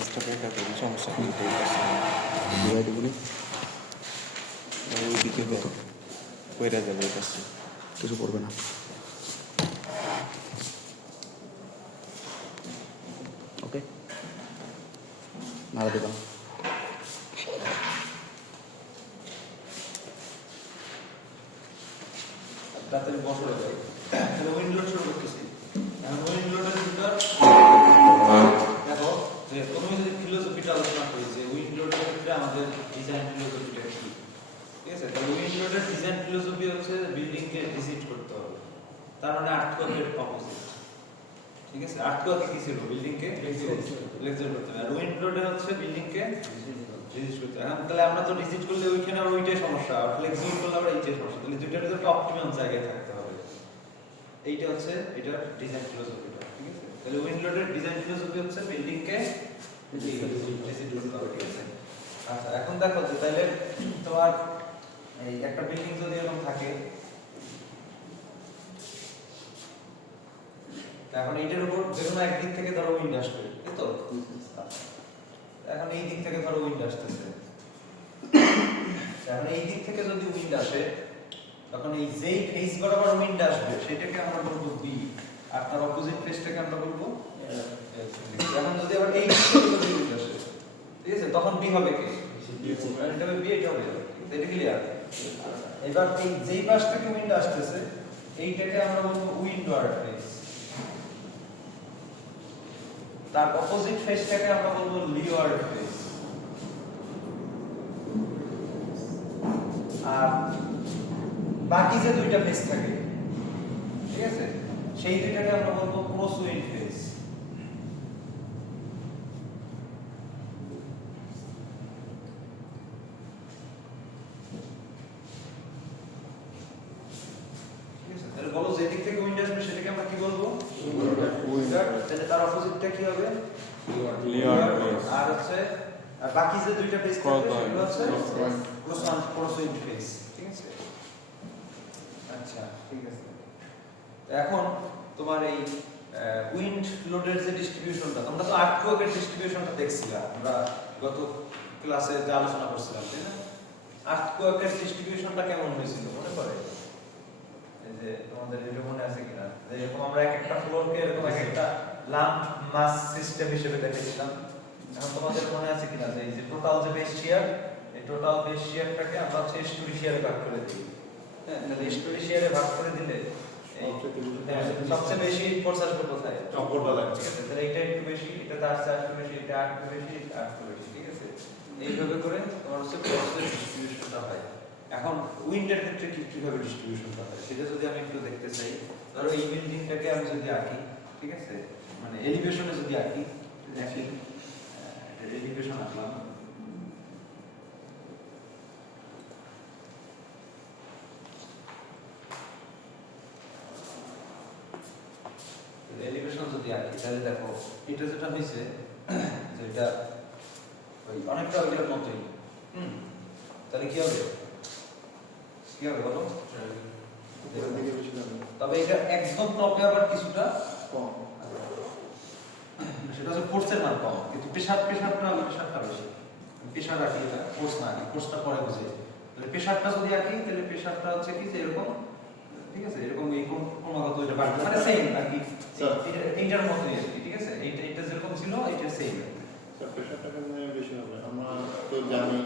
রাস্তাটা এটা করি সমস্যা কিন্তু ডিভাইডগুলি ওই দিকে কত কইরা যাবে এই পাশে কিছু করবে না ওকে নাড়া দেবেন তাড়াতাড়ি বন্ধ হয়ে যায় তাহলে উইন্ডোড শুরু করতেছি এখন উইন্ডোডের ভিতর দেখো যে প্রথমে যদি ফিলোসফিটা আলোচনা করি যে উইন্ডোডের ভিতরে আমাদের ডিজাইন ফিলোসফিটা কি ঠিক আছে তাহলে উইন্ডোডের ডিজাইন ফিলোসফি হচ্ছে বিল্ডিং কে ডিজাইন করতে হবে তার মানে আর্থকোয়াকের অপোজিট ঠিক আছে আর্থকোয়াকে কি ছিল বিল্ডিং কে ফ্লেক্সিবল করতে হবে আর উইন্ডোডে হচ্ছে বিল্ডিং কে ডিজিট করতে হবে তাহলে আমরা তো ডিজিট করলে ওইখানে আর ওইটাই সমস্যা আর ফ্লেক্সিবল করলে আমরা এইটাই সমস্যা তাহলে দুইটার ভিতরে একটা অপটিমাম জায়গায় থাকতে হবে এইটা হচ্ছে এটার ডিজাইন ফিলোসফিটা ঠিক আছে তাহলে উইন্ডোডের ডিজাইন ফিলোসফি হচ্ছে বিল্ডিং কে ডিজিট করতে হবে ঠিক আছে আচ্ছা এখন দেখো যে তাহলে তোমার এই একটা বিল্ডিং যদি এরকম থাকে এখন এইটার উপর যেকোনো একদিক থেকে ধরো উইন্ড আসবে তাই তো এখন এই দিক থেকে ধরো উইন্ড আসতেছে এখন এই দিক থেকে যদি উইন্ড আসে তখন এই যেই ফেস বরাবর উইন্ড আসবে সেটাকে আমরা বলবো বি আর তার অপোজিট ফেসটাকে আমরা বলবো এখন যদি আবার এই দিক থেকে যদি উইন্ড আসে ঠিক আছে তখন বি হবে কি এটা হবে বি এটা হবে এটা ক্লিয়ার এবার এই যেই পাশ থেকে উইন্ড আসতেছে এইটাকে আমরা বলবো উইন্ডওয়ার্ড ফেস তার অপোজিট ফেসটাকে আমরা বলবো লিওয়ার্ড ফেস আর বাকি যে দুইটা ফেস থাকে ঠিক আছে সেই দুইটাকে আমরা বলবো ক্রস উইন্ড ফেস ঠিক আছে তাহলে বলো যে দিক থেকে উইন্ড আসবে সেটাকে আমরা কি বলবো উইন্ডওয়ার্ড তাহলে তার অপোজিটটা কি হবে লিওয়ার্ড ফেস আর হচ্ছে বাকি যে দুইটা ফেস থাকে সেগুলো হচ্ছে ক্রস উইন্ড ফেস ঠিক আছে আচ্ছা ঠিক আছে এখন তোমার এই উইন্ড লোডের যে ডিস্ট্রিবিউশনটা তোমরা তো আর্থকোয়াকের ডিস্ট্রিবিউশনটা দেখছিলা আমরা গত ক্লাসে যে আলোচনা করছিলাম তাই না আর্থকোয়াকের ডিস্ট্রিবিউশনটা কেমন হয়েছিল মনে পড়ে এই যে তোমাদের এটা মনে আছে কিনা যে এরকম আমরা একটা ফ্লোরকে এরকম একটা লাম্প মাস সিস্টেম হিসেবে দেখেছিলাম এখন তোমাদের মনে আছে কিনা যে এই যে টোটাল যে বেস শিয়ার এই টোটাল বেস শিয়ারটাকে আমরা হচ্ছে স্টোরি শিয়ারে ভাগ করে দিই হ্যাঁ তাহলে স্টোরি শিয়ারে ভাগ করে দিলে এই সবচেয়ে বেশি ফোর্স আসবে কোথায় চক্করটা ঠিক আছে তাহলে এটা একটু বেশি এটা তার চেয়ে একটু বেশি এটা একটু বেশি এটা একটু বেশি ঠিক আছে এইভাবে করে তোমার হচ্ছে ফোর্সের ডিস্ট্রিবিউশনটা হয় এখন উইন্ডের ক্ষেত্রে কিভাবে ডিস্ট্রিবিউশনটা হয় সেটা যদি আমি একটু দেখতে চাই ধরো এই বিল্ডিংটাকে আমি যদি আঁকি ঠিক আছে মানে এলিভেশনে যদি আঁকি দেখি এলিভেশন আঁকলাম এলিভেশন যদি আঁকি তাহলে দেখো এটা যেটা হয়েছে যে এটা ওই অনেকটা ওইটার মতোই তাহলে কি হবে বলো তবে এটা একদম টপে আবার কিছুটা কম সেটা হচ্ছে ফোর্সের মান কম কিন্তু প্রেসারটা বেশি প্রেসার রাখি এটা ফোর্স না আঁকি ফোর্সটা পরে বুঝে তাহলে প্রেসারটা যদি আঁকি তাহলে প্রেসারটা হচ্ছে কি যে এরকম ঠিক আছে এরকম এই ক্রমাগত এটা বাড়বে মানে সেম আর কি এইটার মতই আর কি ঠিক আছে এইটা যেরকম ছিল এটা সেম স্যার প্রেসারটা কেন বেশি হবে আমরা তো জানি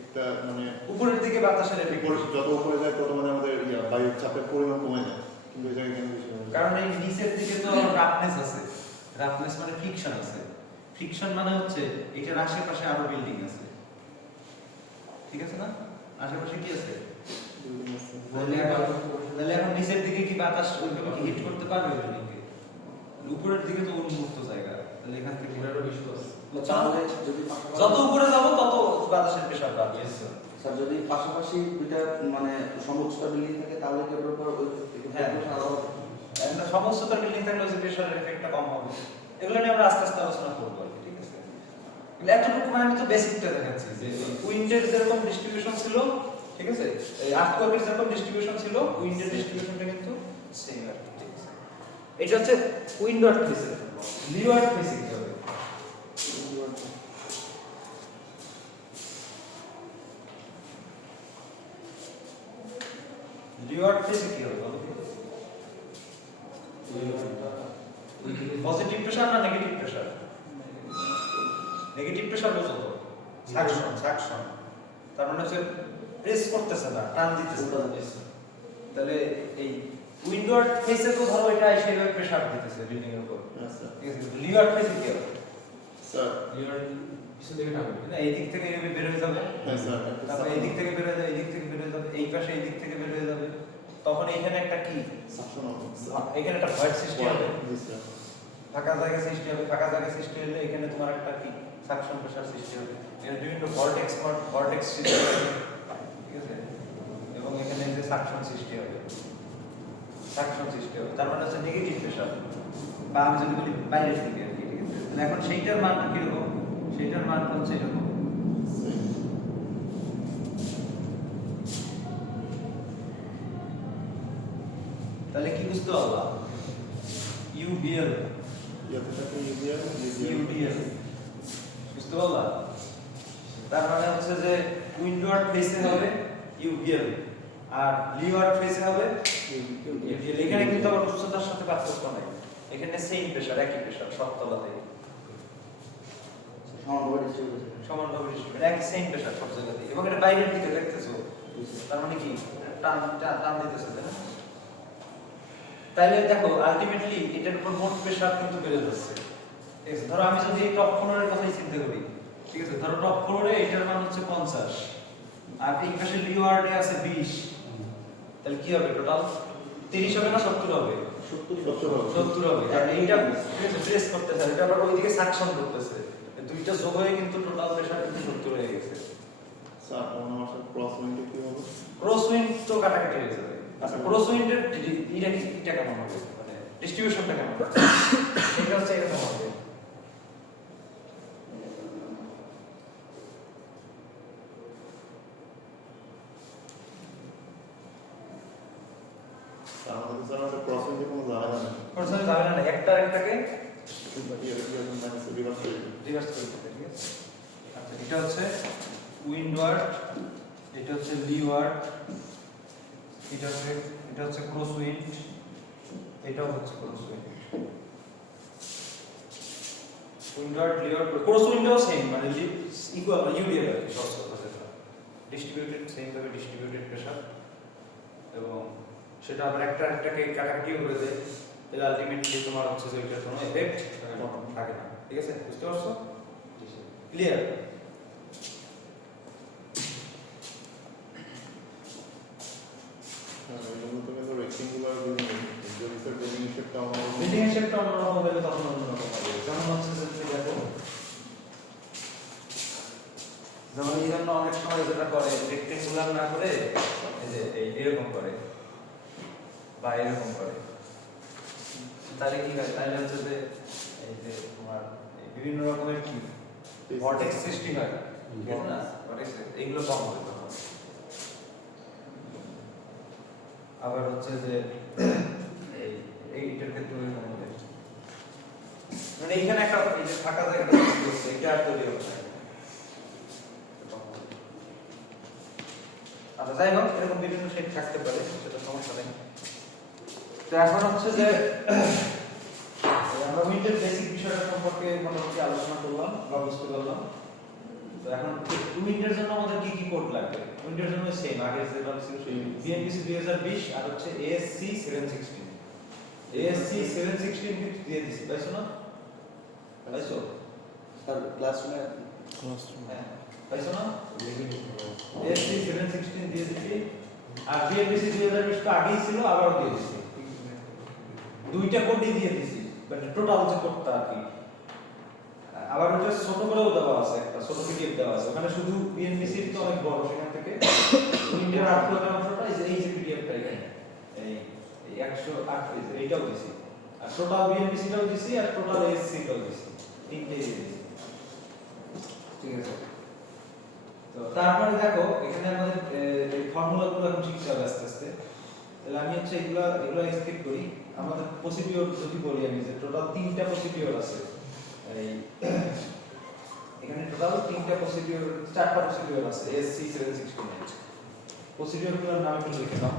একটা মানে উপরের দিকে বাতাসের এফেক্ট যত উপরে যায় তত মানে আমাদের বায়ুর চাপের পরিমাণ কমে যায় কিন্তু এই জায়গায় কেন বেশি হবে কারণ এই নিচের দিকে তো রাফনেস আছে রাফনেস মানে ফ্রিকশন আছে ফ্রিকশন মানে হচ্ছে এটার আশেপাশে আরো বিল্ডিং আছে ঠিক আছে না আশেপাশে কি আছে তাহলে এখন নিচের দিকে কি বাতাস ওইভাবে কি হিট করতে পারবে বিল্ডিংকে উপরের দিকে তো উন্মুক্ত জায়গা তাহলে এখান থেকে আরো বেশি আছে যত উপরে যাব তত বাতাসের প্রেসার বাড়বে স্যার যদি পাশাপাশি দুইটা মানে সমুচ্চতা বিল্ডিং থাকে তাহলে কি ওর উপর একটা সমুচ্চতা বিল্ডিং থাকলে ওই প্রেসারের এফেক্টটা কম হবে এগুলো নিয়ে আমরা আস্তে আস্তে আলোচনা করব ঠিক আছে এতটুকু মানে আমি তো বেসিকটা দেখাচ্ছি যে উইন্ডের যেরকম ডিস্ট্রিবিউশন ছিল ঠিক আছে এই আর্থকোয়াকের যেরকম ডিস্ট্রিবিউশন ছিল উইন্ডের ডিস্ট্রিবিউশনটা কিন্তু সেম আর কি ঠিক আছে এটা হচ্ছে উইন্ডওয়ার্ড ফেস লিওয়ার্ড ফেস কি হবে লিওয়ার্ড ফেসে কি হবে বলো? পজিটিভ প্রেসার না নেগেটিভ প্রেসার? নেগেটিভ প্রেসার বোঝো তো? সাকশন। তার মানে হচ্ছে প্রেস করতেছে না, টান দিতেছে। তাহলে এই উইন্ডওয়ার্ড ফেসে তো ধরো এটা সেইভাবে প্রেসার দিতেছে বিল্ডিং এর উপর। আচ্ছা ঠিক আছে, লিওয়ার্ড ফেসে কি হবে? স্যার পিছন থেকে টানবে। না, এই দিক থেকে এভাবে বের হয়ে যাবে, হ্যাঁ স্যার তারপর এই দিক থেকে বের হয়ে যাবে, এই দিক থেকে বের হয়ে যাবে, এই পাশে এই দিক থেকে বের হয়ে যাবে। তখন এখানে একটা কি, সাকশন হবে এখানে একটা ভয়েড সৃষ্টি হবে, জি স্যার ফাঁকা জায়গা সৃষ্টি হবে। ফাঁকা জায়গা সৃষ্টি হলে এখানে তোমার একটা কি সাকশন প্রেসার সৃষ্টি হবে। এখানে বিভিন্ন ভর্টেক্স সৃষ্টি হবে, ঠিক আছে, এবং এখানে যে সাকশন সৃষ্টি হবে, তার মানে হচ্ছে নেগেটিভ প্রেসার, বা আমি যদি বলি বাইরের দিকে আর কি, ঠিক আছে। তাহলে এখন সেইটার মান কিরকম? সেইটার মান হচ্ছে এরকম। তাহলে কি বুঝতে পারলাম? ইউবিএল ইয়াতে ইউবিএল ইউডিএল বুঝতে পারলাম? তার মানে হচ্ছে যে উইন্ডওয়ার্ড ফেসে হবে ইউবিএল আর লিওয়ার্ড ফেসে হবে ইউডিএল। এখানে কিন্তু আবার উচ্চতার সাথে পার্থক্য নাই, এখানে সেম প্রেসার, একই প্রেসার সব তলাতে সমানভাবে ডিস্ট্রিবিউটেড, একই সেম প্রেসার সব জায়গাতে। এবং এটা বাইরের দিকে দেখতেছো, তার মানে কি টান দিতেছে, তাই না? তাইলে দেখো আলটিমেটলি এটার উপর মোট প্রেসার কিন্তু বেড়ে যাচ্ছে, ঠিক আছে। ধরো আমি যদি টপ ফ্লোরের কথাই চিন্তা করি, ঠিক আছে, ধরো টপ ফ্লোরে এটার মান হচ্ছে 50 আর এই পাশে লিওয়ার্ডে আছে 20, তাহলে কি হবে? টোটাল 30 হবে না 70 হবে? 70 হবে। আর এইটা প্রেস করতেছে, এটা আবার ওইদিকে সাকশন করতেছে, দুইটা যোগ হয়ে কিন্তু টোটাল প্রেসার কিন্তু 70 হয়ে গেছে। স্যার আমার সাথে ক্রস উইন্ডে কি হবে? ক্রস উইন্ড তো কাটাকাটি হয়ে যাবে। আচ্ছা, ক্রস উইন্ডের এটা কেমন হবে, মানে ডিস্ট্রিবিউশনটা কেমন হবে? এটা হচ্ছে এরকম হবে। আমাদের স্যার আমাদের ক্রস উইন্ডে কোনো ঝামেলা নেই ক্রস উইন্ড যাবে না, একটা আরেকটাকে রিভার্স করে দিই রিভার্স করে দিতে, ঠিক আছে। আচ্ছা, এটা হচ্ছে উইন্ডওয়ার্ড, এটা হচ্ছে লিওয়ার্ড, এটা হচ্ছে ক্রস উইন্ড, এটাও হচ্ছে cross wind. Windward, leeward, cross উইন্ডও সেম, মানে ইকুয়াল ইউডিএল আর কি, সব কথা যেটা ডিস্ট্রিবিউটেড, সেম ভাবে ডিস্ট্রিবিউটেড প্রেসার, এবং সেটা আবার একটাকে কাটাকাটিও করে দেয়। তাহলে আলটিমেটলি তোমার হচ্ছে যে এটার কোনো এফেক্ট থাকে না, ঠিক আছে। বুঝতে পারছো? ক্লিয়ার? রেক্টেঙ্গুলার বিল্ডিং শেপটা আমার বিল্ডিং এর শেপটা অন্যরকম হলে তখন অন্যরকম হবে। যেমন হচ্ছে যে তুমি দেখো, যেমন এই জন্য অনেক সময় যেটা করে রেক্টেঙ্গুলার না করে এই যে এরকম করে বা এরকম করে, তাহলে কি হয়? তাহলে হচ্ছে যে এই যে তোমার বিভিন্ন রকমের কি ভর্টেক্স সৃষ্টি হয়, ঠিক আছে না? ভর্টেক্স এইগুলো কম হবে তখন। আবার হচ্ছে যে এইটার ক্ষেত্রে এরকম হবে, মানে এইখানে একটা এই যে ফাঁকা জায়গাটা তৈরি হচ্ছে, এটা আর তৈরি হচ্ছে না। আচ্ছা, যাই হোক, এরকম বিভিন্ন শেপ থাকতে পারে, সেটা সমস্যা নেই। তো এখন হচ্ছে যে আমরা উইন্ডের বেসিক বিষয়টা সম্পর্কে মোটামুটি আলোচনা করলাম বা বুঝতে পারলাম। তো এখন উইন্ডের জন্য আমাদের কি কি কোড লাগবে? উইন্ডের জন্য সেম আগে যেটা ছিল সেই বিএনপিসি 2020 আর হচ্ছে এএসসি 716। এএসসি 716 বিট দিয়ে দিছি, পাইছো না? পাইছো? স্যার ক্লাসরুমে হ্যাঁ, পাইছো না? এএসসি 716 দিয়ে দিছি, আর বিএনপিসি 2020 তো আগেই ছিল, আবারও দিয়ে দিছি। দুইটা কোডই দিয়ে দিছি, মানে টোটাল যে কোডটা আর কি। আবার ওটা ছোট করেও দেওয়া আছে, একটা ছোট পিডিএফ দেওয়া আছে, ওখানে শুধু বিএনপিসি তো অনেক বড়, সেখান থেকে ইন্ডিয়ান আপলোডের অংশটা এই যে পিডিএফটা এখানে এই 108 পেজ এইটাও দিছি, আর টোটাল বিএনপিসিটাও দিছি, আর টোটাল এএসসিটাও দিছি, তিনটেই দিছি, ঠিক আছে। তো তারপরে দেখো এখানে আমাদের এই ফর্মুলাগুলো এখন শিখতে হবে আস্তে আস্তে। তাহলে আমি হচ্ছে এগুলো স্কিপ করি। আমাদের প্রসিডিওর যদি বলি আমি, যে টোটাল 3টা প্রসিডিওর আছে, এই এখানে টোটাল 3টা প্রসিডিওর, 4টা প্রসিডিওর আছে এএসসি 716 এর। প্রসিডিওরগুলোর নাম একটু লিখে নাও।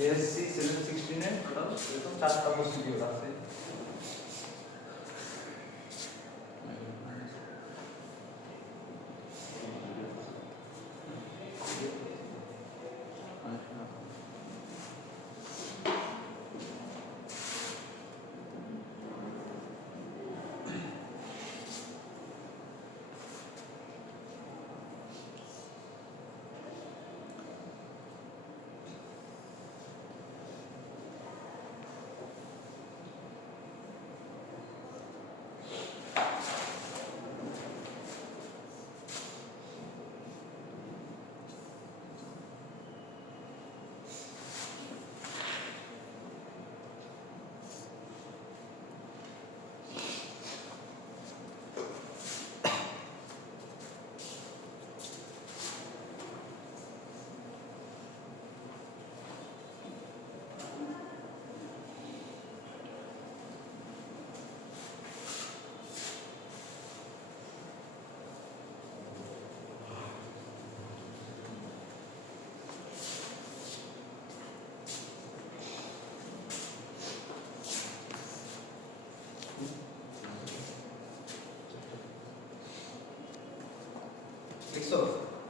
এএসসি 716 এর টোটাল এরকম 4টা প্রসিডিউর আছে। দেখছো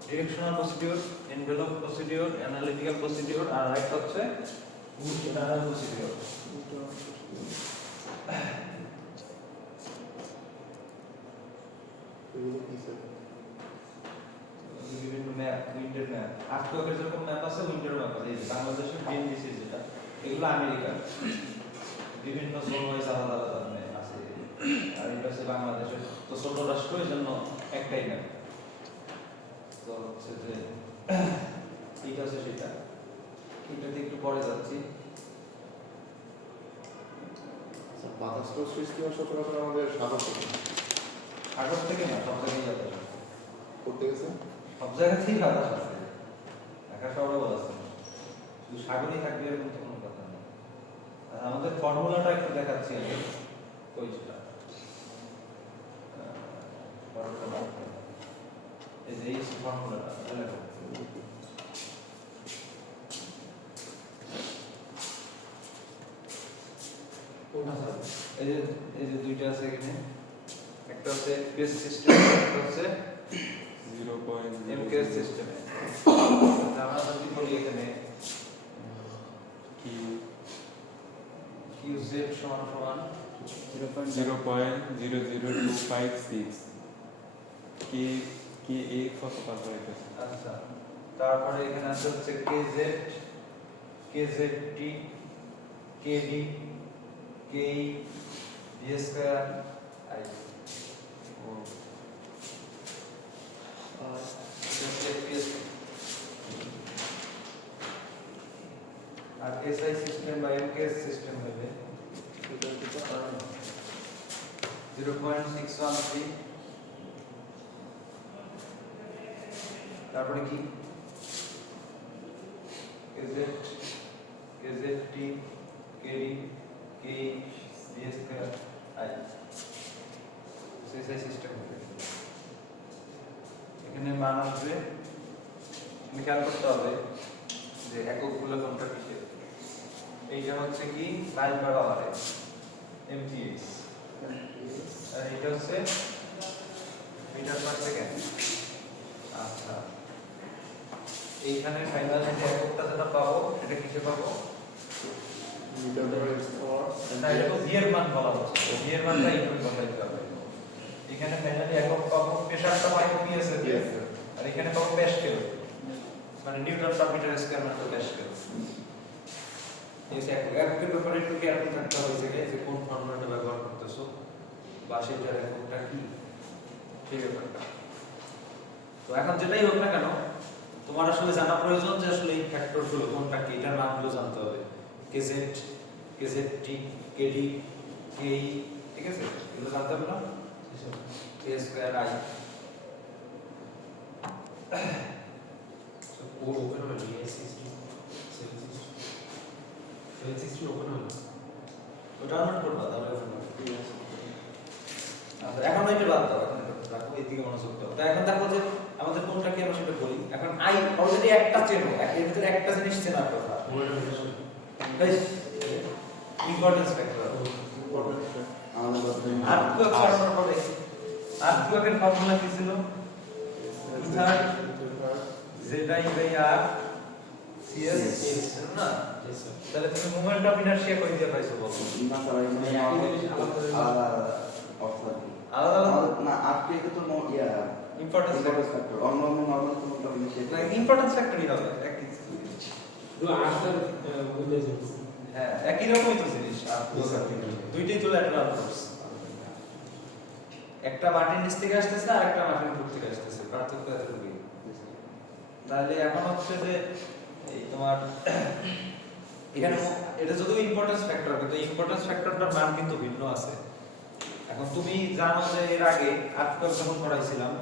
directional procedure, envelope procedure, analytical procedure আর একটা হচ্ছে জেনারেল প্রসিডিউর। এগুলো কি স্যার? বিভিন্ন ম্যাপ, উইন্ডের ম্যাপ, আর্টওয়ার্কের যেরকম ম্যাপ আছে উইন্ডের ম্যাপ আছে। এই যে বাংলাদেশের বিএনডিসি যেটা, এগুলো আমেরিকার বিভিন্ন জোন ওয়াইজ আলাদা আলাদা ম্যাপ আছে। আর এটা হচ্ছে বাংলাদেশের তো ছোট রাষ্ট্র, এই জন্য একটাই ম্যাপ। তো হচ্ছে যে ঠিক আছে সেটা, এটাতে একটু পরে যাচ্ছি। স্যার বাতাসটা সৃষ্টি হওয়ার সচরাচর আমাদের সাগর থেকে সাগর থেকে না, সব জায়গায় বাতাস আছে। করতে গেছে। সব জায়গাতেই বাতাস আছে, ঢাকা শহরেও আছে, শুধু সাগরই থাকবে এরকম তো কোনো কথা নেই। আর আমাদের ফর্মুলাটা একটু দেখাচ্ছি আমি, কোইটা এই যে এই ফর্মুলাটা দেখো, কোনটা স্যার? এই যে দুইটা আছে এখানে, একটা হচ্ছে এফপিএস সিস্টেম, একটা হচ্ছে 0.0 এমকেএস সিস্টেম। আমরা যদি বলি এখানে QZ সমান সমান 0.00256 কে এ কত পাস হইতেছে? আচ্ছা, তারপরে এখানে আছে হচ্ছে KZ, KZT, KD, KE, D square I। ও আর SI সিস্টেম বা MKS সিস্টেম হবে 0.613। তারপরে কি KZ, KZT, KD, KE, D square I। SI system হবে। এখানে মান আসবে, খেয়াল করতে হবে যে এককগুলো কোনটা কিসের। এইটা হচ্ছে কি মাইল পার আওয়ারে MPH, আর এটা হচ্ছে মিটার পার সেকেন্ড। আচ্ছা, এইখানে ফাইনাল যে এককটা যেটা পাবো সেটা কিসে পাবো? Metre per hour. না, এটা তো ভি এর মান বলা হচ্ছে, ভি এর মানটা এইভাবে বসাইতে হবে। এখানে ফাইনালি একক পাবো, প্রেসারটা পাবো পিএসএ, আর এখানে পাবো প্যাসকেল, মানে নিউটন পার মিটার স্কয়ার মানে প্যাসকেল। এই যে এককের ব্যাপারে একটু কেয়ারফুল থাকতে হবে যে কোন ফর্মুলাটা ব্যবহার করতেছো বা সেটার এককটা কি, ঠিক আছে। তো এখন যেটাই হোক না কেন, তোমার আসলে জানা প্রয়োজন যে আসলে এই ফ্যাক্টরগুলো কোনটা কি, এটার নামগুলো জানতে হবে। কেজেড, কেজেডটি, কেডি, কেই, ঠিক আছে, এগুলো জানতে হবে না? কে স্কয়ার আই। কোড ওপেন হলো ES60 760 ওপেন হলো। ওটা ডাউনলোড করবা তাহলে ওখানে। আচ্ছা, এখন এটা বাদ দাও, এখন রাখো। এদিকে মনোযোগ দাও। তাই এখন দেখো যে আমাদের কোনটা কি আমরা সেটা বলি। এখন আই অলরেডি একটা চেনো, এর ভিতরে একটা জিনিস চেনার কথা। Importance factor. আর্থকুয়েক ফর্মুলা পড়ে। আর্থকুয়েকের ফর্মুলা কি ছিল? ZI/R CS না? তাহলে তুমি মোমেন্ট অফ ইনারশিয়া কই দিয়ে পাইছো বলো? আলাদা না আপনি তো ইম্পর্টেন্স ফ্যাক্টর নরমাল কোনো না ইম্পর্টেন্স ফ্যাক্টরই হবে একই হ্যাঁ একই রকমই তো জিনিস আর দুইটাই তো ল্যাটারাল ফোর্স একটা মাটির নিচ থেকে আসতেছে আর একটা মাটির উপর থেকে আসতেছে পার্থক্য এতটুকুই তাহলে এখন হচ্ছে যে এই তোমার এখানে এটা যদিও ইম্পর্টেন্স ফ্যাক্টর কিন্তু ইম্পর্টেন্স ফ্যাক্টরটার মান কিন্তু ভিন্ন আছে এখন তুমি জানো যে এর আগে আর্থকুয়েক যখন পড়াইছিলাম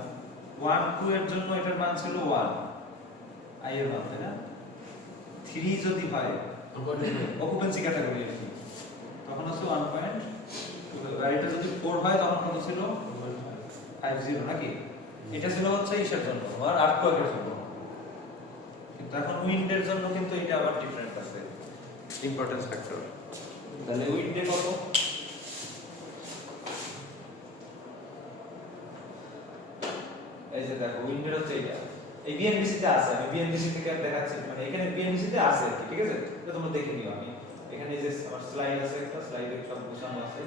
1 2 এর জন্য এটার মান ছিল 1 আই এর মান তাই না 3 যদি হয় অকুপেন্সি ক্যাটাগরি আর কি তখন আছে 1.2 আর এটা যদি 4 হয় তখন কত ছিল 50 নাকি এটা ছিল হচ্ছে ইসের জন্য আর আর্থকুয়েকের জন্য কিন্তু এখন উইন্ডের জন্য কিন্তু এটা আবার ডিফারেন্ট আছে ইম্পর্টেন্স ফ্যাক্টর তাহলে উইন্ডে কত এই যে দেখো উইন্ডের হচ্ছে এটা এই বিএনবিসি তে আছে আমি বিএনবিসি থেকে দেখাচ্ছি মানে এখানে বিএনবিসি তে আছে ঠিক আছে এটা তোমরা দেখে নিও আমি এখানে এই যে আমার স্লাইড আছে একটা স্লাইডে সব গোছানো আছে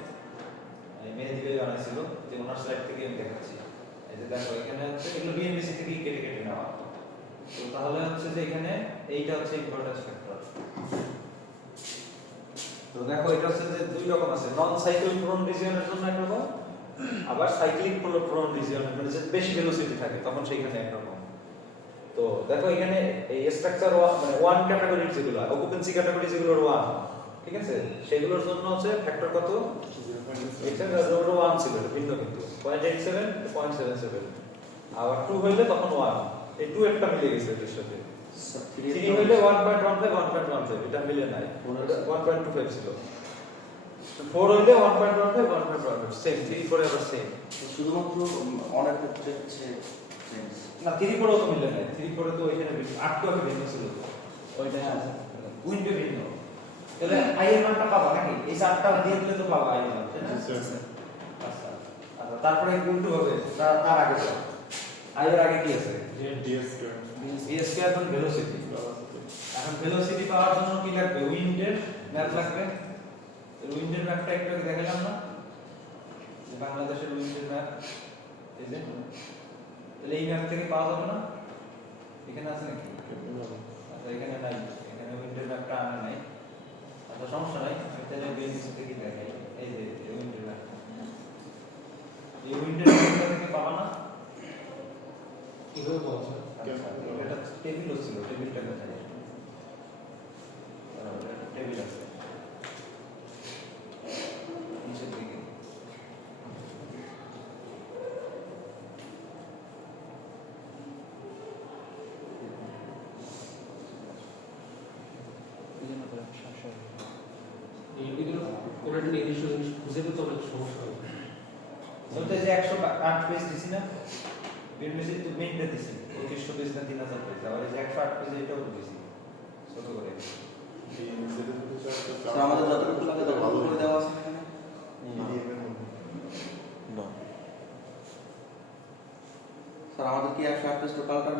এই মেহেদি ভাই বানাইছিল যে ওনার স্লাইড থেকে আমি দেখাচ্ছি এই যে দেখো এখানে হচ্ছে এগুলো বিএনবিসি থেকে কেটে কেটে নেওয়া তো তাহলে হচ্ছে যে এখানে এইটা হচ্ছে ইম্পর্টেন্স ফ্যাক্টর তো দেখো এটা হচ্ছে যে দুই রকম আছে নন সাইকেল প্রোন রিজিয়নের জন্য একরকম আবার সাইক্লিক প্রোন রিজিয়ন মানে যে বেশি ভেলোসিটি থাকে তখন সেইখানে একরকম তো দেখো এখানে এই স্ট্রাকচার মানে 1 ক্যাটাগরি যেগুলো অকুপেন্সি ক্যাটাগরি যেগুলোর 1 ঠিক আছে সেগুলোর জন্য হচ্ছে ফ্যাক্টর কত 0.87 এটা 0.1 ছিল ভিন্ন কিন্তু 0.87 0.77 আবার 2 হইলে তখন 1 এই 2 একটা মিলে গেছে এর সাথে 3 হইলে 1.15 1.15 এটা মিলে নাই 1.25 ছিল 4 হইলে 1.15 1.15 সেম 3 4 আবার সেম শুধুমাত্র অনেক ক্ষেত্রে হচ্ছে না 3 4 তো মিলে নাই 3 4 তো এখানে 8 টো ভিন্ন ছিল ওইটা আছে উইন্ডো ভিন্ন তাহলে আই এর মানটা পাবা নাকি এই 4টা দিয়ে দিলে তো পাবা আই এর মান তাই না আচ্ছা আচ্ছা তারপরে উইন্ডো হবে তার আগে তো আই এর আগে কি আছে ds স্কয়ার মানে ভেলোসিটি এখন ভেলোসিটি পাওয়ার জন্য কি লাগবে উইন্ডের ম্যাপ লাগবে উইন্ডের ম্যাপটা একটু দেখালাম না যে বাংলাদেশের উইন্ডের ম্যাপ এই যে তাহলে এই ম্যাপ থেকে পাওয়া যাবে না এখানে আছে নাকি আচ্ছা এখানে নাই এখানে উইন্ডের ম্যাপটা আনা নাই আচ্ছা সমস্যা নাই আমি তাহলে বিএনসি থেকে দেখাই এই যে উইন্ডের ম্যাপ এই উইন্ডের ম্যাপটা থেকে পাবা না কিভাবে পাওয়া যায় এটা টেবিল ছিল টেবিলটা দেখাই টেবিল আছে নিচের দিকে এর ভিতরে কোনো একটা নির্দিষ্ট জিনিস খুঁজে পেতে অনেক সমস্যা হবে বলতে যে 108 পেজ দিছি না বিএনবিসি তো মেইনটা দিছি 2500 পেজ না 3000 পেজ আর এই যে 108 পেজ এটাও দিছি ছোট করে আমাদের যতটুকু লাগে ততটুকু করে দেওয়া আছে এখানে না স্যার আমাদের কি 108 পেজ টোটালটার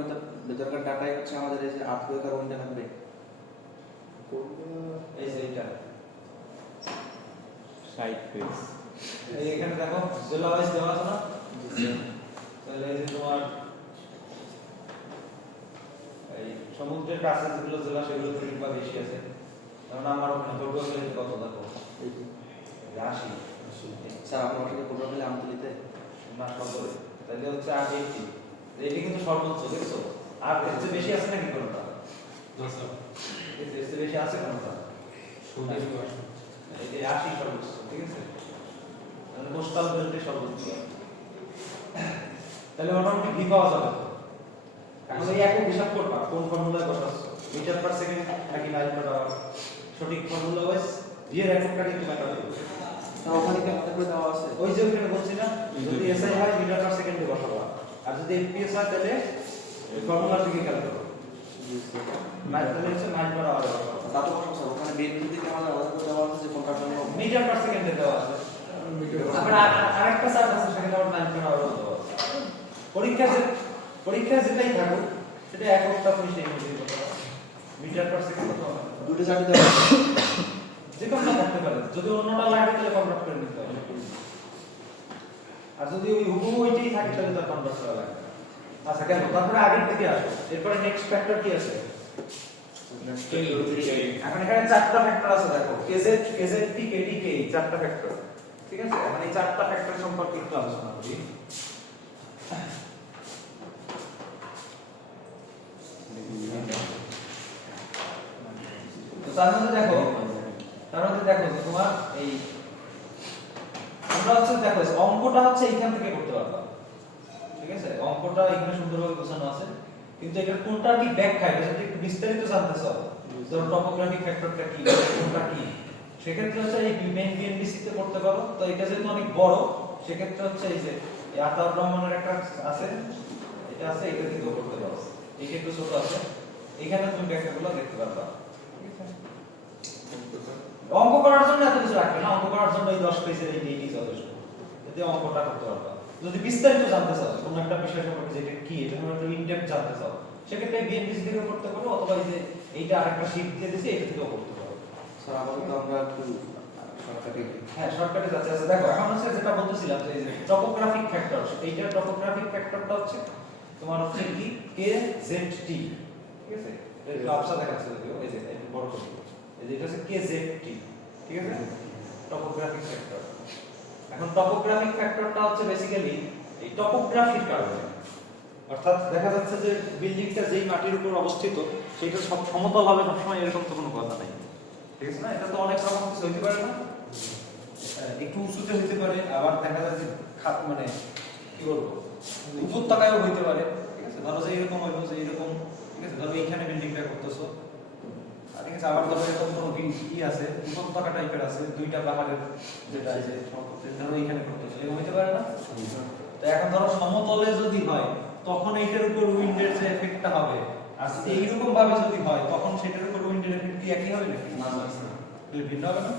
ভিতরকার ডাটাই হচ্ছে আমাদের এই যে আর্থকুয়েক আর উইন্ডে থাকবে এই যে এটা 60 পেজ এই এখানে দেখো জেলা ওয়াইজ দেওয়া আছে না তাহলে এই যে তোমার এই সমুদ্রের কাছে যেগুলো জেলা সেগুলো থেকে বা বেশি আছে কারণ আমার ওখানে পটুয়াখালী কত দেখো 80 স্যার আপনার সাথে ফটো দিলে আমতলিতে না সবরে তাহলে হচ্ছে আগে কি এটা কিন্তু সর্বোচ্চ দেখছো আর এর চেয়ে বেশি আছে নাকি কোনটা না স্যার এর চেয়ে বেশি আছে কোনটা শুনতে পাচ্ছি এই 80 সর্বোচ্চ ঠিক আছে মানে কোস্টাল বেল্টে সর্বোচ্চ তাহলে মোটামুটি ভি পাওয়া যাবে তো এখন এই একক হিসাব করবা কোন ফর্মুলায় বসাচ্ছ মিটার পার সেকেন্ড নাকি মাইল পার আওয়ার সঠিক ফর্মুলা ওয়াইজ ভি এর এককটা কিন্তু ম্যাটার করবে ওখানে কি আমাদের করে দেওয়া আছে ওই যে ওখানে বলছি না যদি এসআই হয় মিটার পার সেকেন্ডে বসাবা আর যদি এফপিএস হয় তাহলে ফর্মুলার দিকে খেয়াল করো মাইল তাহলে হচ্ছে মাইল পার আওয়ার তা তো কোনো সমস্যা ওখানে বিএনপি দিকে আমাদের আলাদা করে দেওয়া আছে যে কোনটার জন্য মিটার পার সেকেন্ডে দেওয়া আছে আবার আরেকটা চার্ট আছে সেখানে আবার মাইল পার আওয়ার দেওয়া আছে পরীক্ষা যেটাই থাকুক সেটা এককটা তুমি সেই মধ্যে করতে পারো মিটার পার সেকেন্ড কত হবে দুটো চার্টে দেওয়া আছে যে কোনটা থাকতে পারে যদি অন্যটা লাগে তাহলে কনভার্ট করে নিতে হবে আর যদি ওই হুবহু ওইটাই থাকে তাহলে তার কনভার্ট করা লাগে আচ্ছা কেন তারপরে আগের দিকে আসো এরপরে নেক্সট ফ্যাক্টর কি আছে এখন এখানে চারটা ফ্যাক্টর আছে দেখো কেজেড কেজেডটি কেডি কে চারটা ফ্যাক্টর ঠিক আছে এখন এই চারটা ফ্যাক্টর সম্পর্কে একটু আলোচনা করি তো তার মধ্যে দেখো যে তোমার এই আমরা হচ্ছে দেখো অঙ্কটা হচ্ছে এইখান থেকে করতে পারবা ঠিক আছে অঙ্কটা এখানে সুন্দরভাবে বোঝানো আছে কিন্তু এটা কোনটা কি ব্যাখ্যা এটা যদি একটু বিস্তারিত জানতে চাও ধরো টপোগ্রাফিক ফ্যাক্টরটা কি কোনটা কি সেক্ষেত্রে হচ্ছে এই মেইন বিএনডিসি তে করতে পারো তো এটা যেহেতু অনেক বড় সেক্ষেত্রে হচ্ছে এই যে আতাউর রহমানের একটা আছে এটা আছে এটা দিয়েও করতে পারো এই একটু ছোট আছে এখানে তুমি ব্যাখ্যাগুলো দেখতে পারবা অঙ্ক করার জন্য এত কিছু রাখবে না অঙ্ক করার জন্য এই 10 পেজের এই এইটি যথেষ্ট এতে অঙ্কটা করতে পারবা যদি বিস্তারিত জানতে চাও কোন একটা বিষয় সম্পর্কে যেটা কি এটা সম্পর্কে ইনডেপথ জানতে চাও সেক্ষেত্রে বিএনপিসি থেকে করতে পারো অথবা এই যে এইটা আরেকটা শীট দিয়ে দিয়েছি এটা থেকেও করতে পারো স্যার আপাতত আমরা একটু শর্টকাটে হ্যাঁ শর্টকাটে যাচ্ছে আচ্ছা দেখো এখন হচ্ছে যেটা বলতেছিলাম যে টপোগ্রাফিক ফ্যাক্টর এইটা টপোগ্রাফিক ফ্যাক্টরটা হচ্ছে তোমার হচ্ছে কি কে জেড টি ঠিক আছে এটা আপসা দেখাচ্ছে যদিও এই যে একটু বড় করে এই যে এটা হচ্ছে কে জেড টি ঠিক আছে টপোগ্রাফিক ফ্যাক্টর এখন টপোগ্রাফিক ফ্যাক্টরটা হচ্ছে বেসিক্যালি এই টপোগ্রাফির কারণে অর্থাৎ দেখা যাচ্ছে যে বিল্ডিংটা যেই মাটির উপর অবস্থিত সেটা সব সমতল হবে সবসময় এরকম তো কোনো কথা নাই ঠিক আছে না এটা তো অনেক রকম কিছু হইতে পারে না একটু উঁচুতে হইতে পারে আবার দেখা যাচ্ছে মানে কি বলবো উপত্যকায়ও হইতে পারে ঠিক আছে ধরো যে এরকম হইলো যে এরকম ঠিক আছে ধরো এইখানে বিল্ডিংটা করতেছো ঠিক আছে আবার ধরো এরকম কোনো কি আছে উপত্যকা টাইপের আছে দুইটা পাহাড়ের যেটা আছে ধরো এইখানে করতেছো এরকম হইতে পারে না তো এখন ধরো সমতলে যদি হয় তখন এইটার উপর উইন্ডের যে এফেক্টটা হবে আর যদি এইরকম ভাবে যদি হয় তখন সেটার উপর উইন্ডের এফেক্ট কি একই হবে নাকি না ভিন্ন হবে না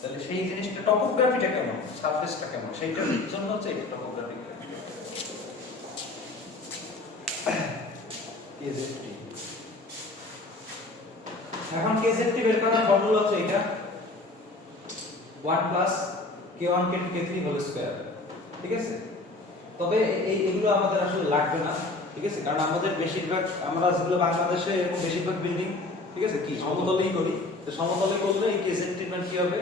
তাহলে সেই জিনিসটা টপোগ্রাফিটা কেমন সারফেসটা কেমন সেইটার জন্য হচ্ছে এটা টপোগ্রাফিক কেজেডটি এখন কেজেডটি বের করার ফর্মুলা হচ্ছে এটা 1 plus k1 k2 k3 whole square ঠিক আছে তবে এইগুলো আমাদের আসলে লাগবে না ঠিক আছে কারণ আমাদের বেশিরভাগ আমরা যেগুলো বাংলাদেশে এরকম বেশিরভাগ বিল্ডিং ঠিক আছে কি সমতলেই করি তো সমতলে করলে এই কেজেডটির মান কি হবে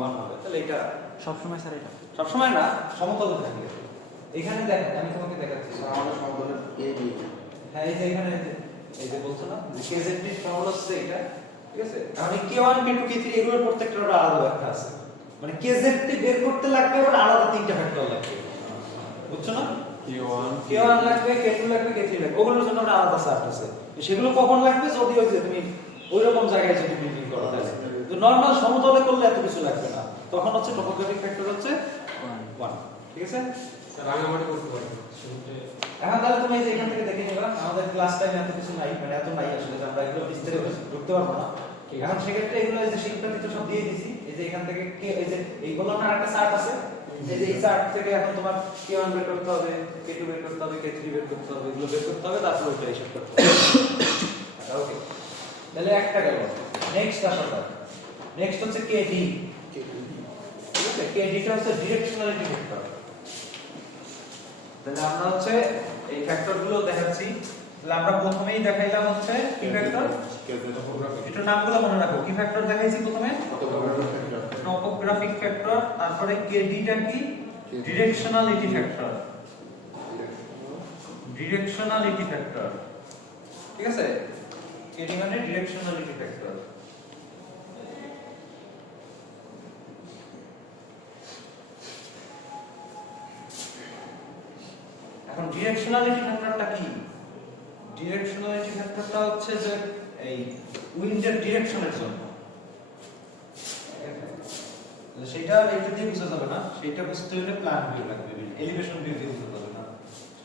1 হবে তাহলে এটা সব সময় স্যার এটা সব সময় না সমতলে থাকে এখানে দেখো আমি তোমাকে দেখাচ্ছি স্যার আমাদের সমতলের এ বি হ্যাঁ এই যে এখানে এই যে বলছো না কেজেডটি ফর্মুলা হচ্ছে এটা ঠিক আছে আমি k1 k2 k3 এগুলোর প্রত্যেকটার আলাদা ব্যাখ্যা আছে মানে কেজেডটি বের করতে লাগবে আবার আলাদা তিনটা ফ্যাক্টর লাগবে বুঝছো না k1 লাগবে k2 লাগবে k3 লাগবে ওগুলোর জন্য একটা আলাদা চার্ট আছে সেগুলো কখন লাগবে যদি ওই যে তুমি ওইরকম জায়গায় যদি বিল্ডিং করো তাহলে তো নরমাল সমতলে করলে এত কিছু লাগবে না তখন হচ্ছে টপোগ্রাফিক ফ্যাক্টর হচ্ছে 1 ঠিক আছে রাঙামাটি করতে পারবে এখন তাহলে তুমি এই যে এখান থেকে দেখে নিবা আমাদের ক্লাস টাইমে এত কিছু নাই মানে এত নাই আসলে যে আমরা এগুলো বিস্তারিত ঢুকতে পারবো না এখন সেক্ষেত্রে এগুলো এই যে শিক্ষার্থীদের সব দিয়ে দিছি এই যে এখান থেকে এই যে এইগুলো না একটা চার্ট আছে এই যে এই চার্ট থেকে এখন তোমার k1 বের করতে হবে k2 বের করতে হবে k3 বের করতে হবে এগুলো বের করতে হবে তারপর ওইটা হিসাব করতে হবে ওকে তাহলে একটা গেল নেক্সট আসলে নেক্সট হচ্ছে kd ঠিক আছে kd টা হচ্ছে ডিরেকশনালিটি ফ্যাক্টর তাহলে আমরা হচ্ছে এই ফ্যাক্টরগুলো দেখাচ্ছি তাহলে আমরা প্রথমেই দেখাইলাম হচ্ছে কি ফ্যাক্টর এটা নামগুলো মনে রাখো কি ফ্যাক্টর দেখাইছি প্রথমে টপোগ্রাফিক ফ্যাক্টর তারপরে kd টা কি ডিরেকশনালিটি ফ্যাক্টর ঠিক আছে kd মানে ডিরেকশনালিটি ফ্যাক্টর এখন ডিরেকশনালিটি ফ্যাক্টরটা কি ডিরেকশনালিটি ফ্যাক্টরটা হচ্ছে যে এই উইন্ডের ডিরেকশনের জন্য সেটা এটা দিয়ে বোঝা যাবে না সেটা বুঝতে হলে প্ল্যান ভিউ লাগবে এলিভেশন ভিউ দিয়ে বোঝা যাবে না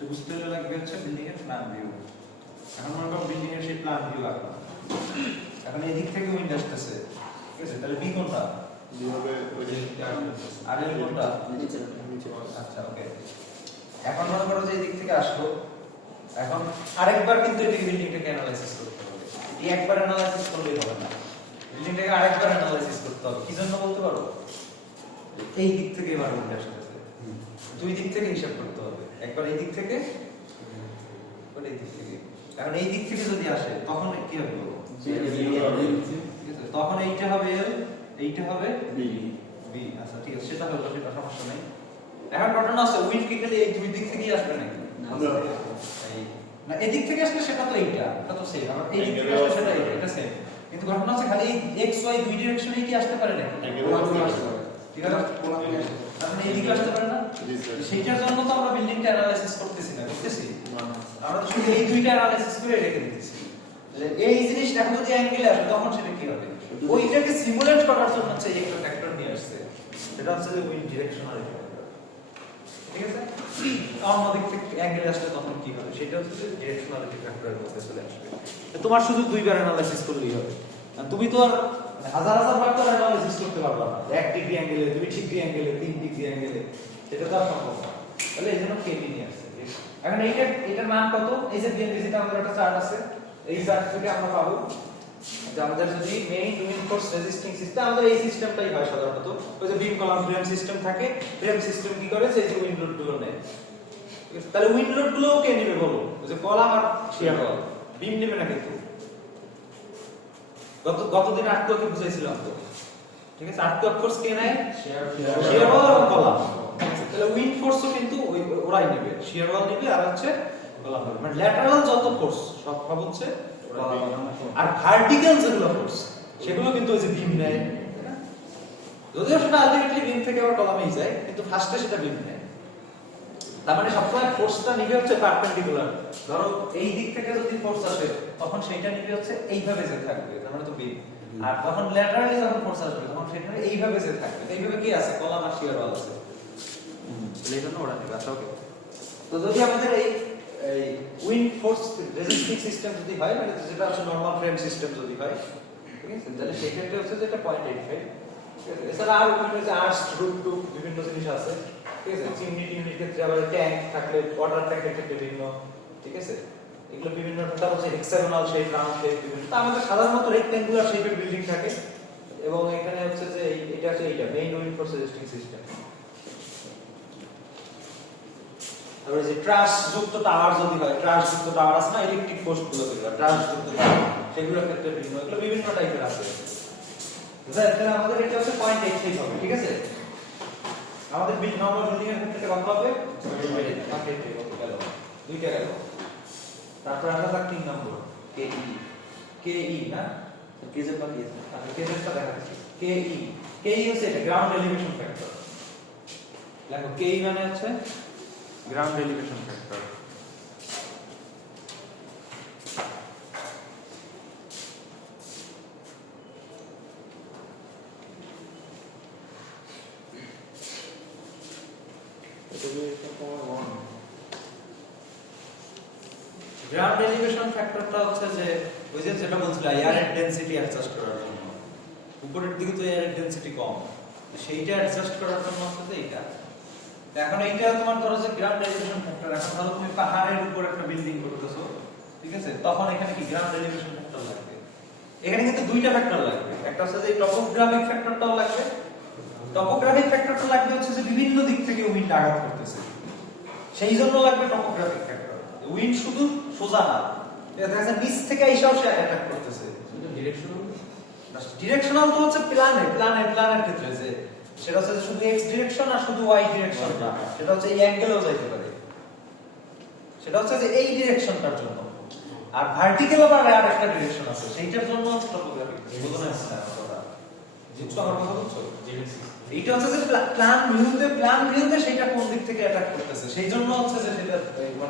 সেটা বুঝতে হলে লাগবে হচ্ছে বিল্ডিং এর প্ল্যান ভিউ। এখন মনে করো বিল্ডিং এর সেই প্ল্যান ভিউ আঁকলাম, এখন এই দিক থেকে উইন্ড আসতেছে, ঠিক আছে? তাহলে বি কোনটা? যেভাবে ওই যে আর এল কোনটা? নিচে আচ্ছা ওকে। এখন মনে করো যে এই দিক থেকে আসলো, এখন আরেকবার কিন্তু এটাকে বিল্ডিংটাকে অ্যানালাইসিস করতে হবে। এই একবার অ্যানালাইসিস করলেই হবে না, বিল্ডিংটাকে আরেকবার অ্যানালাইসিস করতে হবে। কি জন্য বলতে পারো? এই দিক থেকে এবার উইন্ড আসতেছে, দুই দিক থেকে হিসাব করতে হবে, একবার এই দিক থেকে একবার এই দিক থেকে। এখন এই দিক থেকে যদি আসে তখন কি হবে বলো? ঠিক আছে, তখন এইটা হবে এল, এইটা হবে বি। বি। আচ্ছা ঠিক আছে, সেটা হলো, সেটা সমস্যা নেই। এখন ঘটনা আছে উইন্ড কি খালি এই দুই দিক থেকেই আসবে নাকি? এই না, এদিক থেকে আসলে সেটা তো এইটা, এটা তো সেম। আবার এই দিক থেকে আসলে সেটা এইটা, এটা সেম। কিন্তু ঘটনা আছে খালি এক্স ওয়াই দুই ডিরেকশনেই কি আসতে পারে নাকি? ঠিক আছে, এখন এই দিকে আসতে পারে না। সেইটার জন্য তো আমরা বিল্ডিংটা অ্যানালাইসিস করতেছি না, করতেছি আমরা তো শুধু এই দুইটা অ্যানালাইসিস করে রেখে দিতেছি। এই জিনিসটা এখন যদি অ্যাঙ্গেলে আসে তখন সেটা কি হবে? ওইটাকে সিমুলেট করার জন্য হচ্ছে এই একটা ফ্যাক্টর নিয়ে আসছে, সেটা হচ্ছে যে উইন্ড ডিরেকশনাল ফ্যাক্টর। ঠিক আছে, অন্য দিক থেকে অ্যাঙ্গেলে আসলে তখন কি হবে? সেটা হচ্ছে যে ডিরেকশনালিটি ফ্যাক্টরের মধ্যে চলে আসবে। তোমার শুধু দুইবার অ্যানালাইসিস করলেই হবে, তুমি তো আর হাজার হাজার বার তো অ্যানালাইসিস করতে পারবে না, 1 ডিগ্রি অ্যাঙ্গেলে, 2 ডিগ্রি অ্যাঙ্গেলে, 3 ডিগ্রি অ্যাঙ্গেলে, সেটা তো আর সম্ভব না। তাহলে এই জন্য কেবি নিয়ে আসছে। এখন এটার মান কত? এই যে বিএনপিসিতে আমাদের একটা চার্ট আছে, এই চার্ট থেকে আমরা পাবো যে আমাদের যদি main wind force resisting system, আমাদের এই সিস্টেমটাই হয় সাধারণত। ওই যে বিম কলাম ফ্রেম সিস্টেম থাকে, ফ্রেম সিস্টেম কি করে? যে উইন্ড লোড গুলো নেয়। ঠিক আছে, তাহলে উইন্ড লোড গুলো কে নেবে বলো? ওই যে কলাম আর শিয়ার ওয়াল, বিম নেবে না কিন্তু। গতদিন আর্টওয়ার্কে বুঝাইছিলাম তো, ঠিক আছে? আর্টওয়ার্ক ফোর্স কে নেয়? শিয়ার ওয়াল আর কলাম। তাহলে উইন্ড ফোর্সও কিন্তু ওরাই নেবে, শিয়ার ওয়াল নেবে আর হচ্ছে কলাম নেবে। মানে ল্যাটারাল যত ফোর্স সব হচ্ছে, আর ভার্টিক্যাল যেগুলো ফোর্স সেগুলো কিন্তু ওই যে বিম নেয়। যদিও সেটা আলটিমেটলি বিম থেকে আবার কলামেই যায়, কিন্তু ফার্স্টে সেটা বিম নেয়। তার মানে সবসময় ফোর্সটা নিবে হচ্ছে পারপেন্ডিকুলার। ধরো এই দিক থেকে যদি ফোর্স আসে তখন সেইটা নিবে হচ্ছে এইভাবে যে থাকবে, তার মানে তো বিম। আর তখন ল্যাটারালি যখন ফোর্স আসবে তখন সেটা এইভাবে যে থাকবে। এইভাবে কি আছে? কলাম আর শিয়ার ওয়াল আছে। এই জন্য ওরা নেবে। আচ্ছা ওকে, তো যদি আমাদের এই উইন্ড ফোর্স রেজিস্টিং সিস্টেম যদি হয়, মানে যেটা হচ্ছে নরমাল ফ্রেম সিস্টেম যদি হয়, ঠিক আছে, তাহলে সেই ক্ষেত্রে হচ্ছে যেটা 0.85। ঠিক আছে, এছাড়া আর বিভিন্ন যে আর্চ রুট টু বিভিন্ন জিনিস আছে। ঠিক আছে, চিমনি টিমনির ক্ষেত্রে আবার ট্যাঙ্ক থাকলে, ওয়াটার ট্যাঙ্কের ক্ষেত্রে বিভিন্ন, ঠিক আছে, এগুলো বিভিন্ন তারপর হচ্ছে হেক্সাগোনাল শেপ, রাউন্ড শেপ বিভিন্ন। তো আমাদের সাধারণত রেক্ট্যাঙ্গুলার শেপের বিল্ডিং থাকে, এবং এখানে হচ্ছে যে এটা হচ্ছে এইটা main wind force resisting system. তারপরে যে ট্রাস যুক্ত টাওয়ার যদি হয়, ট্রাস যুক্ত টাওয়ার আছে না ইলেকট্রিক পোস্ট গুলো, ট্রাস যুক্ত টাওয়ার, সেগুলোর ক্ষেত্রে বিভিন্ন, এগুলো বিভিন্ন টাইপের আছে। তাহলে আমাদের এটা হচ্ছে 0.85 হবে। ঠিক আছে, আমাদের বিল নম্বর বিল্ডিং এর ক্ষেত্রে কত হবে? 0.85 কত গেল? দুইটা গেল। তারপর আমরা থাক 3 নম্বর কেই না, কেজের বাকি আছে, আমি কেজেরটা দেখাচ্ছি। কেই হচ্ছে এটা গ্রাউন্ড এলিভেশন ফ্যাক্টর। দেখো কেই মানে হচ্ছে ground elevation factor. Ground elevation ফ্যাক্টরটা হচ্ছে যে ওই যে যেটা বলছিল এয়ারের ডেনসিটি অ্যাডজাস্ট করার জন্য। উপরের দিকে তো এয়ারের ডেনসিটি কম, সেইটা অ্যাডজাস্ট করার জন্য হচ্ছে এইটা। এখন এইটা তোমার ধরো যে গ্রাউন্ড এলিভেশন ফ্যাক্টর। এখন ধরো তুমি পাহাড়ের উপর একটা বিল্ডিং করতেছো, ঠিক আছে, তখন এখানে কি গ্রাউন্ড এলিভেশন ফ্যাক্টর লাগবে। এখানে কিন্তু দুইটা ফ্যাক্টর লাগবে, একটা হচ্ছে যে টপোগ্রাফিক ফ্যাক্টরটাও লাগবে। টপোগ্রাফিক ফ্যাক্টরটা লাগবে হচ্ছে যে বিভিন্ন দিক থেকে উইন্ড আঘাত করতেছে, সেই জন্য লাগবে টপোগ্রাফিক ফ্যাক্টর। উইন্ড শুধু সোজা না, দেখা যাচ্ছে নিচ থেকে এসেও সে অ্যাটাক করতেছে। ডিরেকশনাল তো হচ্ছে প্ল্যানের ক্ষেত্রে যে সেটা হচ্ছে যে শুধু এক্স ডিরেকশন আর শুধু ওয়াই ডিরেকশন না, সেটা হচ্ছে এই অ্যাঙ্গেলেও যাইতে পারে, সেটা হচ্ছে যে এই ডিরেকশনটার জন্য। আর ভার্টিক্যাল আবার আরেকটা ডিরেকশন আছে, সেইটার জন্য হচ্ছে টপোগ্রাফিক। বুঝতে পারছেন কথা? বুঝছো আমার কথা? বুঝছো? এইটা হচ্ছে যে প্ল্যান ভিউতে সেটা কোন দিক থেকে অ্যাটাক করতেছে, সেই জন্য হচ্ছে যে সেটা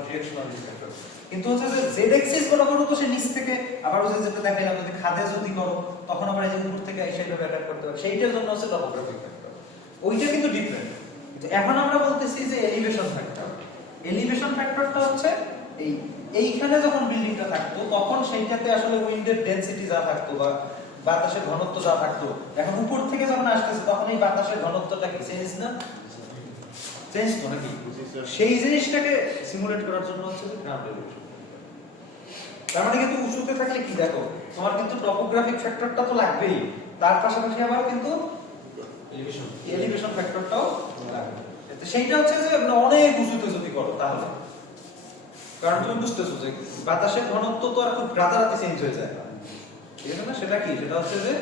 ডিরেকশনাল ফ্যাক্টর। কিন্তু হচ্ছে যে জেড এক্সিস বরাবর তো সে নিচ থেকে, আবার হচ্ছে যেটা দেখাইলাম যদি খাদে যদি করো তখন আবার এই যে উপর থেকে এসে এটা অ্যাটাক করতে পারে, সেইটার জন্য হচ্ছে টপোগ্রাফিক ফ্যাক্টর। ওইটা কিন্তু ডিফারেন্ট। কিন্তু এখন আমরা বলতেছি যে এলিভেশন ফ্যাক্টর। এলিভেশন ফ্যাক্টরটা হচ্ছে এইখানে যখন বিল্ডিংটা থাকতো তখন সেইটাতে আসলে উইন্ডের ডেনসিটি যা থাকতো বা বাতাসের ঘনত্ব যা থাকতো, এখন উপর থেকে যখন আসতেছে তখন এই বাতাসের ঘনত্বটা কি চেঞ্জ না? চেঞ্জ তো নাকি? সেই জিনিসটাকে সিমুলেট করার জন্য হচ্ছে গ্রাউন্ড এলিভেশন। তার মানে কিন্তু উঁচুতে থাকলে কি দেখো, তোমার কিন্তু টপোগ্রাফিক ফ্যাক্টরটা তো লাগবেই, তার পাশাপাশি আবার কিন্তু এলিভেশন ফ্যাক্টরটাও লাগবে। সেইটা হচ্ছে যে অনেক উঁচুতে যদি করো তাহলে, কারণ তুমি বুঝতেছো যে বাতাসের ঘনত্ব তো আর খুব রাতারাতি চেঞ্জ হয়ে যায় না, ঠিক আছে না? সেটা কি, সেটা হচ্ছে যে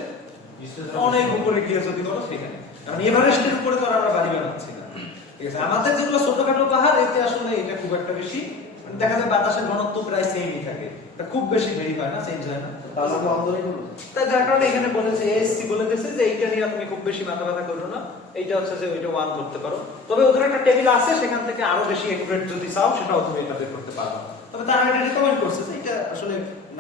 অনেক উপরে গিয়ে যদি করো সেখানে, কারণ এভারেস্টের উপরে তো আর আমরা বাড়ি বানাচ্ছি না, ঠিক আছে? আমাদের যেগুলো ছোটখাটো পাহাড় এতে আসলে এটা খুব একটা বেশি দেখা যায় বাতাসের ঘনত্ব প্রায় সেমই থাকে, এটা খুব বেশি ভেরি হয় না, চেঞ্জ হয় না। তাহলে তো অন্ধই হলো। তাই যার কারণে এখানে বলেছে এসসি বলে দিয়েছে যে এইটা নিয়ে তুমি খুব বেশি মাথা ব্যথা করো না, এইটা হচ্ছে যে ওইটা 1 করতে পারো। তবে ওদের একটা টেবিল আছে, সেখান থেকে আরো বেশি একুরেট যদি চাও সেটাও তুমি এটা বের করতে পারো। তবে তারা এটা রিকমেন্ড করছে যে এটা আসলে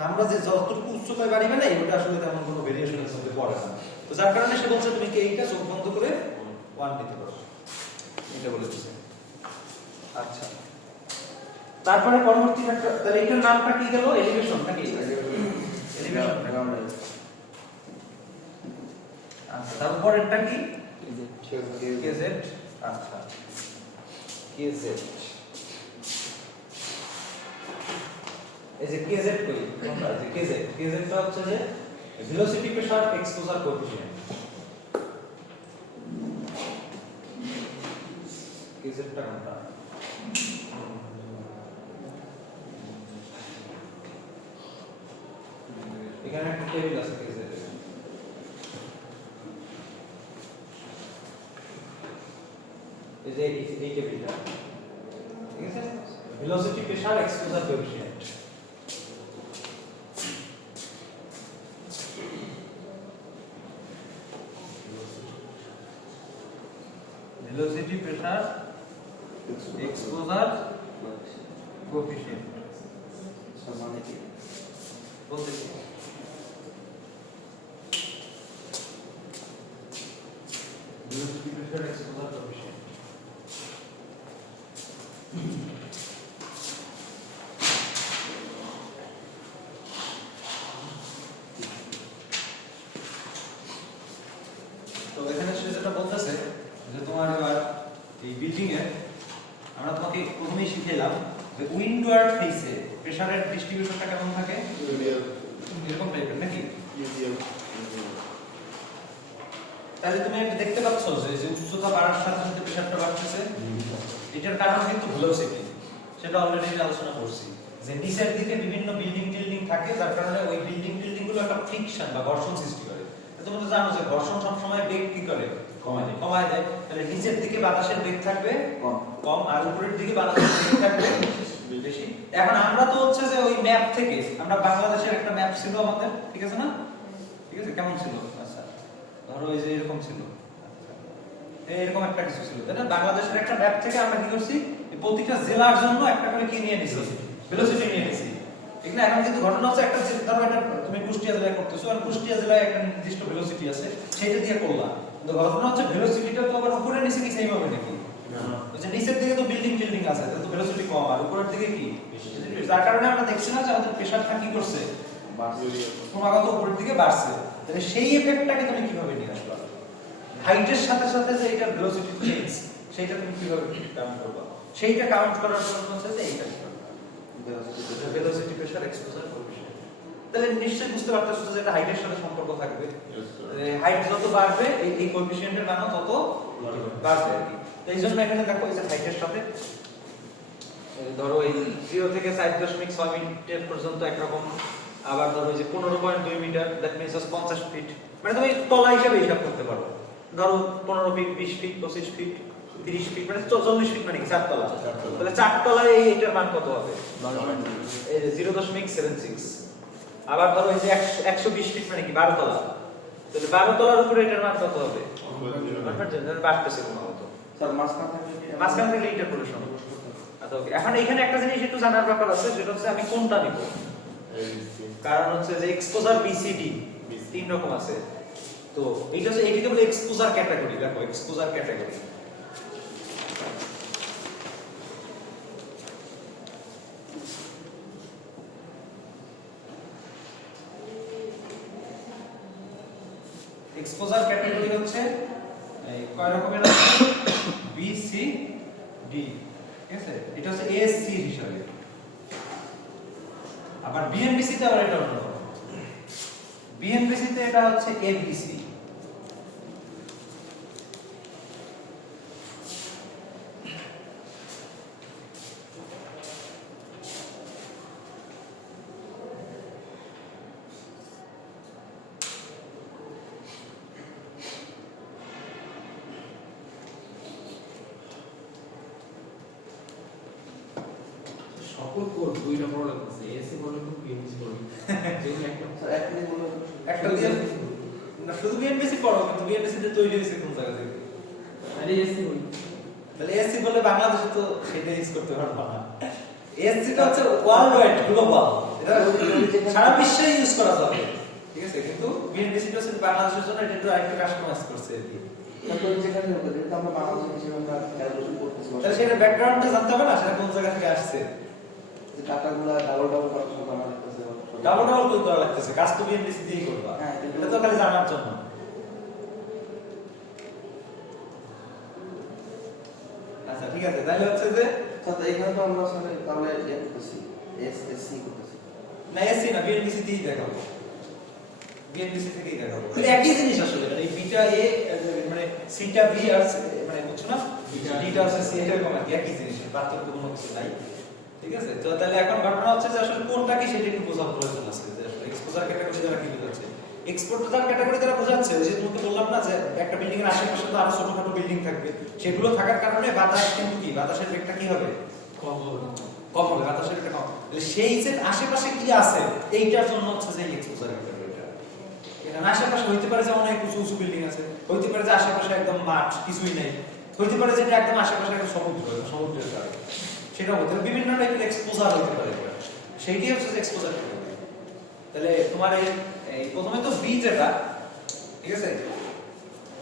আমরা যে যতটুকু উচ্চতায় বাড়ি বানাই ওটা আসলে তেমন কোনো ভেরিয়েশনের মধ্যে পড়ে না, তো যার কারণে সে বলছে তুমি কি এইটা চোখ বন্ধ করে 1 নিতে পারো, এটা বলে দিয়েছে। আচ্ছা, তারপরে পরবর্তী ফ্যাক্টর, তাহলে এটার নামটা কি গেল? এলিভেশন নাকি? এলিভেশন। আচ্ছা, তারপরেরটা কি? কেজেড। আচ্ছা, কেজেড। এই যে কেজেড কই? কোনটা? এই যে কেজেড। কেজেডটা হচ্ছে যে ভেলোসিটি প্রেসার এক্সপোজার কোএফিসিয়েন্ট। কেজেডটা কোনটা? এখানে একটা টেবিল আছে কেজেড। এই যে এই টেবিলটা, ঠিক আছে? Velocity pressure exposure coefficient. Velocity pressure exposure coefficient মানে কি বলতেছি। ভেলোসিটি প্রেসার এক্সপোজার কোএফিসিয়েন্ট তো এখানে সে যেটা বলতেছে যে তোমার এবার এই বিল্ডিং এ আমরা তোমাকে প্রথমেই শিখাইলাম যে উইন্ডওয়ার্ড ফেসে প্রেসারের ডিস্ট্রিবিউশনটা কেমন থাকে, এরকম টাইপের নাকি? তাহলে তুমি এটা দেখতে পাচ্ছ যে উচ্চতা বাড়ার সাথে সাথে প্রেসারটা বাড়তেছে, এটার কারণ কিন্তু ভেলোসিটি, সেটা অলরেডি আমি আলোচনা করছি যে নিচের দিকে বিভিন্ন বিল্ডিং টিল্ডিং থাকে, যার কারণে ওই বিল্ডিং টিল্ডিং গুলো একটা ফ্রিকশন বা ঘর্ষণ সৃষ্টি করে। তুমি তো জানো যে ঘর্ষণ সবসময় বেগ কি করে? কমায় দেয়। তাহলে নিচের দিকে বাতাসের বেগ থাকবে কম, আর উপরের দিকে বাতাসের বেগ থাকবে বেশি। এখন আমরা তো হচ্ছে যে ওই ম্যাপ থেকে, আমরা বাংলাদেশের একটা ম্যাপ ছিল আমাদের, ঠিক আছে না? ঠিক আছে, কেমন ছিল? আচ্ছা, ধরো এই যে এরকম ছিল, এরকম একটা কিছু ছিল, তাই না? বাংলাদেশের একটা ম্যাপ থেকে আমরা কি করছি, প্রতিটা জেলার জন্য একটা করে কি নিয়ে নিছি, ভেলোসিটি নিয়ে নিছি, ঠিক না? এখন কিন্তু ঘটনা হচ্ছে একটা ধরো এটা তুমি কুষ্টিয়া জেলায় করতেছো, আর কুষ্টিয়া জেলায় একটা নির্দিষ্ট ভেলোসিটি আছে, সেটা দিয়ে করলাম। কিন্তু ঘটনা হচ্ছে ভেলোসিটিটা তো আবার উপরে নিচে কি সেম হবে নাকি? ওই যে নিচের দিকে তো বিল্ডিং বিল্ডিং আছে, তো ভেলোসিটি কম, আর উপরের দিকে কি? যার কারণে আমরা দেখছি না যে আমাদের প্রেসারটা কি করছে, ক্রমাগত উপরের দিকে বাড়ছে। তাহলে সেই এফেক্টটাকে তুমি কিভাবে নিয়ে আসবে? হাইটের সাথে সাথে যে এটা ভেলোসিটি চেঞ্জ, সেইটা তুমি কিভাবে কাউন্ট করবে? সেইটা কাউন্ট করার জন্য হচ্ছে যে এইটা ভেলোসিটি প্রেসার এক্সপোজার কোএফিসিয়েন্ট। তাহলে নিশ্চয়ই বুঝতে পারতেছো যে এটা হাইটের সাথে সম্পর্ক থাকবে, হাইট যত বাড়বে এই কোএফিসিয়েন্টের মানও তত বাড়বে আর কি। তো এইজন্য এখানে দেখো এই যে হাইটের সাথে ধরো এই 0 থেকে 4.6 মিটার পর্যন্ত একরকম, আবার ধরো যে 15.2 মিটার, দ্যাট মিন্স 50 ফিট, মানে তুমি তলা হিসাবে হিসাব করতে পারো। ধরো 15 ফিট, 20 ফিট, 25 ফিট, 30 ফিট, মানে 40 ফিট, মানে 4 তলা। তাহলে 4 তলায় এইটার মান কত হবে? এই যে 0.76। আবার ধরো এই যে 120 ফিট, মানে কি 12 তলা। তাহলে 12 তলার উপরে এটার মান কত হবে? বাড়তেছে ক্রমাগত। স্যার মাঝখান থেকে ইন্টারপোলেশন। আচ্ছা, ওকে। এখন এখানে একটা জিনিস একটু জানার ব্যাপার আছে, সেটা হচ্ছে আমি কোনটা নিব। কারণ হচ্ছে যে এক্সপোজার বিসিডি 3 রকম আছে। তো এইটা হচ্ছে এইটাকে বলে এক্সপোজার ক্যাটাগরি। দেখো এক্সপোজার ক্যাটাগরি, এক্সপোজার ক্যাটাগরি হচ্ছে এই কয় রকমের আছে বি সি ডি, ঠিক আছে? এটা হচ্ছে এএসসি হিসাবে। আবার বিএনবিসি তে আবার এটা অন্যরকম। বিএনবিসি তে এটা হচ্ছে এবিসি। সকল কোড দুইটা বড় লাগতেছে, এসি বড় লাগতো, বিএমসি বড় লাগতো। যেগুলো একটা স্যার একটা দিয়ে বলুন। একটা দিয়ে না, শুধু বিএনবিসি পড়ো, কিন্তু বিএনবিসি তে তৈরি হয়েছে কোন জায়গা থেকে? আরে এসি বলি। তাহলে এসসি বলে বাংলাদেশে তো সেটা ইউজ করতে পারবো না। এসসি টা হচ্ছে ওয়ার্ল্ড ওয়াইড, গ্লোবাল, এটা সারা বিশ্বে ইউজ করা যাবে, ঠিক আছে? কিন্তু বিএনবিসি টা হচ্ছে বাংলাদেশের জন্য এটা একটু আরেকটু কাস্টমাইজ করছে আর কি। তারপরে যেখানে হবে এটা আমরা বাংলাদেশের হিসেবে আমরা ক্যালকুলেশন করতেছি। তাহলে সেটা ব্যাকগ্রাউন্ডটা জানতে হবে না, সেটা কোন জায়গা থেকে আসছে। যে ডাটাগুলো ডাবল ডাবল করার সময় আমরা লিখতেছি। ডাবল ডাবল করে করা লাগতেছে, কাজ তো বিএনবিসি দিয়েই করবা। হ্যাঁ, এটা তো খালি জানার জন্য। আচ্ছা ঠিক আছে, তাহলে হচ্ছে যে স্যার এখানে তো আমরা আসলে তাহলে ইয়ে করতেছি, এসএসসি করতেছি। না এসসি না, বিএনবিসি দিয়েই দেখাবো, বিএনবিসি থেকেই দেখাবো। তাহলে একই জিনিস আসলে, মানে এই বিটা এ মানে সিটা বি আর মানে বুঝছো না, ডিটা আছে সি, এরকম আর কি, একই জিনিস, পার্থক্য কোনো কিছু নাই, ঠিক আছে? তো তাহলে এখন ঘটনা হচ্ছে যে আসলে কোনটা কি সেটা একটু বোঝার প্রয়োজন আছে, যে আসলে এক্সপোজার ক্যাটাগরি দ্বারা কি বোঝাচ্ছে। এক্সপোজার ক্যাটাগরি দ্বারা বোঝাচ্ছে ওই যে তোমাকে বললাম না যে একটা বিল্ডিং এর আশেপাশে তো আরো ছোটখাটো বিল্ডিং থাকবে, সেগুলো থাকার কারণে বাতাস কিন্তু কি, বাতাসের বেগটা কি হবে, কম হবে। কম হবে, বাতাসের বেগটা কম। তাহলে সেই যে আশেপাশে কি আছে এইটার জন্য হচ্ছে যে এক্সপোজার ক্যাটাগরিটা। এখানে আশেপাশে হইতে পারে যে অনেক উঁচু উঁচু বিল্ডিং আছে, হইতে পারে যে আশেপাশে একদম মাঠ কিছুই নেই, হইতে পারে যে একদম আশেপাশে একটা সমুদ্র, সমুদ্রের কাছে সেটা হতে পারে, বিভিন্ন টাইপের এক্সপোজার হতে পারে, সেইটাই হচ্ছে যে এক্সপোজার ক্যাটাগরি। তাহলে তোমার এই প্রথমে তো বি যেটা, ঠিক আছে,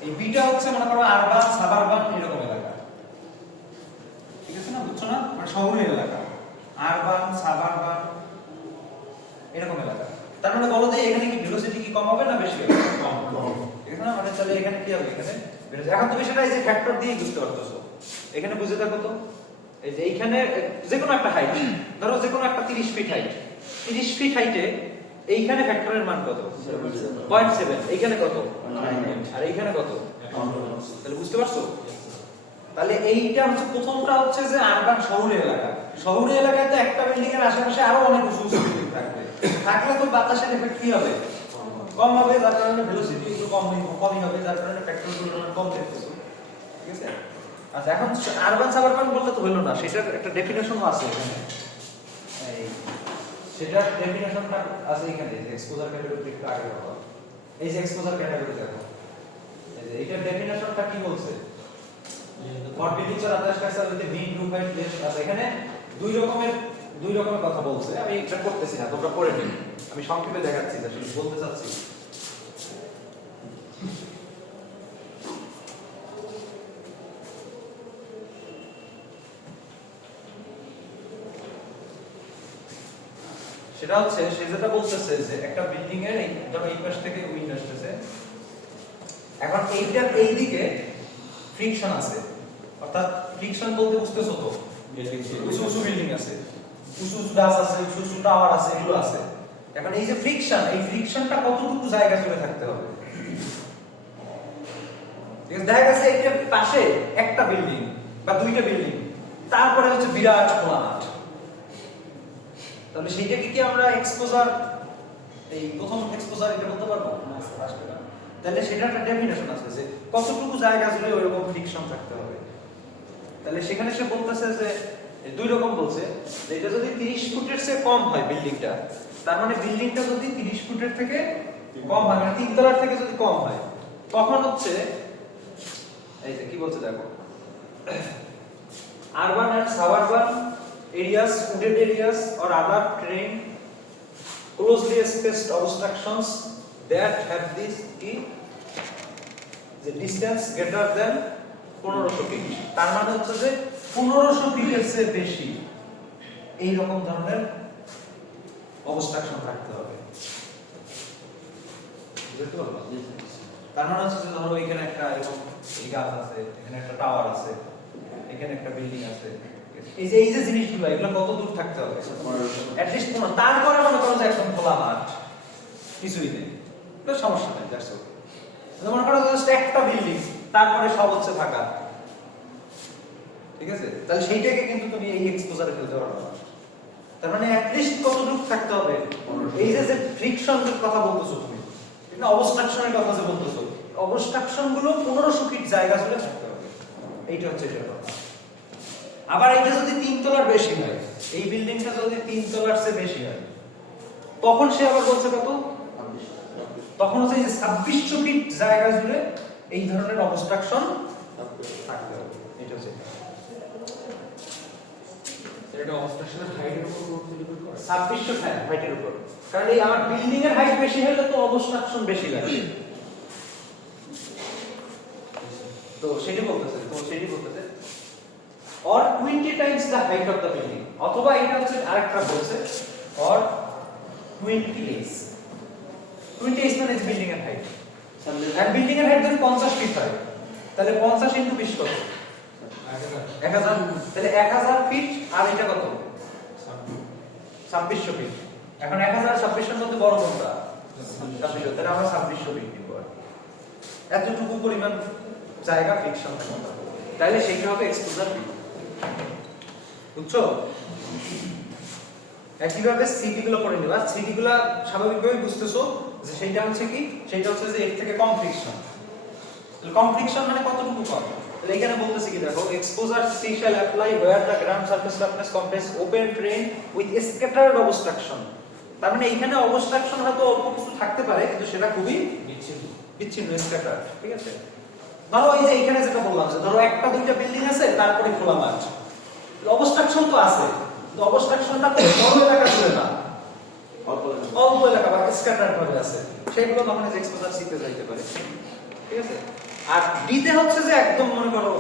এই বিটা হচ্ছে মনে করো আরবান সাবারবান এরকম এলাকা, ঠিক আছে না, বুঝছো না, মানে শহরের এলাকা, আরবান সাবারবান এরকম এলাকা। তার মানে বলো যে এখানে কি ভেলোসিটি কি কম হবে না বেশি হবে? কম হবে, ঠিক আছে না? মানে তাহলে এখানে কি হবে, এখানে এখন তুমি সেটা এই যে ফ্যাক্টর দিয়ে বুঝতে পারতেছো। এখানে বুঝে দেখো তো, এই যে এইখানে যে কোনো একটা হাইট, ধরো যে কোনো একটা 30 ফিট হাইট, 30 ফিট হাইটে এইখানে ফ্যাক্টরের মান কত? 0.7। এইখানে কত? আর এইখানে কত? তাহলে বুঝতে পারছো? তাহলে এইটা হচ্ছে প্রথমটা হচ্ছে যে আরবান শহুরে এলাকা, শহুরে এলাকায় তো একটা বিল্ডিং এর আশেপাশে আরো অনেক উঁচু উঁচু বিল্ডিং থাকবে, থাকলে তো বাতাসের এফেক্ট কি হবে, কম হবে, যার কারণে ভেলোসিটি একটু কমই হবে, যার কারণে ফ্যাক্টরগুলো কম দেখতেছো, ঠিক আছে? আচ্ছা এখন আরবান সাবারবান বলতে তো হলো না, সেটার একটা ডেফিনেশনও আছে এখানে, এই সেটার ডেফিনেশনটা আছে এখানে, যে এক্সপোজার ক্যাটাগরি একটু আগে বলো, এই যে এক্সপোজার ক্যাটাগরি দেখো, এই যে এইটার ডেফিনেশনটা কি বলছে, ফর বিল্ডিংস আর other structure with mean roof height less. আচ্ছা এখানে দুই রকমের কথা বলছে, আমি এটা করতেছি না, তোমরা পড়ে নিও, আমি সংক্ষেপে দেখাচ্ছি যে আসলে বলতে চাচ্ছি। সেটা হচ্ছে সে যেটা বলতেছে যে একটা বিল্ডিং এর এই ধরো এই পাশ থেকে উইন্ড আসতেছে, এখন এইটার এই দিকে ফ্রিকশন আছে, অর্থাৎ ফ্রিকশন বলতে বুঝতেছো তো, উঁচু উঁচু বিল্ডিং আছে, উঁচু উঁচু গাছ আছে, উঁচু উঁচু টাওয়ার আছে, এগুলো আছে। এখন এই যে ফ্রিকশন, এই ফ্রিকশনটা কতটুকু জায়গা জুড়ে থাকতে হবে, দেখা গেছে এইটার পাশে একটা বিল্ডিং বা দুইটা বিল্ডিং, তারপরে হচ্ছে বিরাট খোলা মাঠ, তাহলে সেইটাকে কি আমরা এক্সপোজার, এই প্রথম এক্সপোজার এটা বলতে পারবো না, আসবে না। তাহলে সেটা একটা ডেফিনেশন আছে যে কতটুকু জায়গা জুড়ে ওইরকম ফ্রিকশন থাকতে হবে। তাহলে সেখানে সে বলতেছে যে দুই রকম বলছে, যে এটা যদি 30 ফুটের চেয়ে কম হয় বিল্ডিংটা, তার মানে বিল্ডিংটা যদি 30 ফুটের থেকে কম হয়, মানে 3 তলার থেকে যদি কম হয়, তখন হচ্ছে এই যে কি বলছে দেখো, urban and suburban areas, wooded areas or other terrain closely spaced obstructions that have this the distance greater than 1500 feet, তার মানে হচ্ছে যে 1500 ফিটের চেয়ে বেশি এই রকম ধরনের অবস্ট্রাকশন থাকতে হবে, বুঝতে পারছো? তার মানে হচ্ছে যে ধরো এখানে একটা এরকম এই গাছ আছে, এখানে একটা টাওয়ার আছে, এখানে একটা বিল্ডিং আছে, এই যে জিনিসগুলো এগুলো কত দূর থাকতে হবে? At least 15। তারপরে মনে করো যে একদম খোলা মাঠ, কিছুই নেই, তো সমস্যা নেই, দ্যাটস ওকে। মনে করো জাস্ট একটা বিল্ডিং, তারপরে সব হচ্ছে ফাঁকা, ঠিক আছে? তাহলে সেইটাকে কিন্তু তুমি এই এক্সপোজারে ফেলতে পারবে না। তার মানে অ্যাট লিস্ট কত দূর থাকতে হবে? এই যে ফ্রিকশনের কথা বলতেছো তুমি, ঠিক না, অবস্ট্রাকশনের কথা যে বলতেছো, অবস্ট্রাকশন গুলো 1500 ফিট জায়গা জুড়ে থাকতে হবে, এইটা হচ্ছে এটার কথা। আবার এটা যদি 3 তলার বেশি হয়, এই বিল্ডিংটা যদি 3 তলার চেয়ে বেশি হয়, তখন সে আবার বলছে কত? তখন হচ্ছে যে 2600 ফিট জায়গা জুড়ে এই ধরনের অবস্ট্রাকশন থাকতে হবে, এটা হচ্ছে এটা অবস্ট্রাকশনের হাইটের উপর নির্ভর করে। 2600 হাইটের উপর, কারণ এই আমার বিল্ডিং এর হাইট বেশি হলে তো অবস্ট্রাকশন বেশি লাগে, তো সেটা বলতেছে, or 20 times the height of the building, অথবা এটা হচ্ছে আরেকটা বলছে or 20h, 20h মানে বিল্ডিং এর হাইট, আর বিল্ডিং এর হাইট যদি 50 ফিট হয়, তাহলে 50 × 20 কত? 1000, তাহলে 1000 ফিট, আর এটা কত? 2600 ফিট। এখন 1000 আর 2600 এর মধ্যে বড় কোনটা? 2600, তাহলে আমরা 2600 ফিট নিব। এতটুকু পরিমাণ জায়গা ফ্রিকশন থাকবে, তাহলে সেইটা হবে এক্সপোজার ফিট, বুঝছো? একইভাবে সিটি গুলো করে নিবা, সিটি গুলো স্বাভাবিকভাবেই বুঝতেছো যে সেইটা হচ্ছে কি, সেইটা হচ্ছে যে এর থেকে কম ফ্রিকশন। তাহলে কম ফ্রিকশন মানে কতটুকু কম? তাহলে এখানে বলতেছে কি, দেখো, exposure C shall apply where the ground surface roughness comprises open terrain with scattered obstruction. তার মানে এখানে অবস্ট্রাকশন হয়তো অল্প কিছু থাকতে পারে, কিন্তু সেটা খুবই বিচ্ছিন্ন, স্ক্যাটার্ড, ঠিক আছে? ধরো এই যে এখানে যেটা বললাম, যে ধরো একটা দুইটা বিল্ডিং আছে, তারপরে খোলা মাঠ, অবস্ট্রাকশন তো আছে, তো অবস্ট্রাকশনটা খুব বড় এলাকা জুড়ে না, অল্প এলাকা বা স্ক্যাটার্ড ভাবে আছে, সেগুলো তখন যে এক্সপোজার সিতে যাইতে পারে, ঠিক আছে? আর ডিতে হচ্ছে যে একদম মনে করো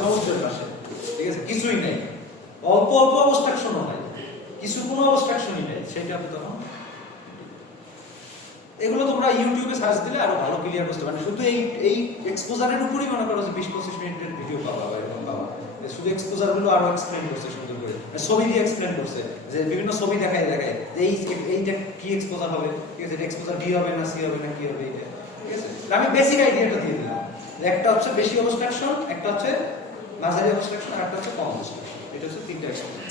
সমুদ্রের পাশে, ঠিক আছে, কিছুই নেই, অল্প অবস্ট্রাকশনও নাই, কিছু কোনো অবস্ট্রাকশনই নেই, সেটা আপনি তখন, এগুলো তোমরা ইউটিউবে সার্চ দিলে আরো ভালো ক্লিয়ার বুঝতে পারবে। শুধু এই এক্সপোজারের উপরই মনে করো যে 20-25 মিনিটের ভিডিও পাবা বা এরকম পাবা, শুধু এক্সপোজার গুলো আরো এক্সপ্লেইন করছে সুন্দর করে, ছবি দিয়ে এক্সপ্লেইন করছে, যে বিভিন্ন ছবি দেখায় যে এইটা কি এক্সপোজার হবে, ঠিক আছে, এটা এক্সপোজার ডি হবে না সি হবে না কি হবে, এটা, ঠিক আছে? আমি বেসিক আইডিয়াটা দিয়ে দিলাম, একটা হচ্ছে বেশি অবস্ট্রাকশন, একটা হচ্ছে মাঝারি অবস্ট্রাকশন, আর একটা হচ্ছে কম অবস্ট্রাকশন, এটা হচ্ছে তিনটা এক্সপোজার।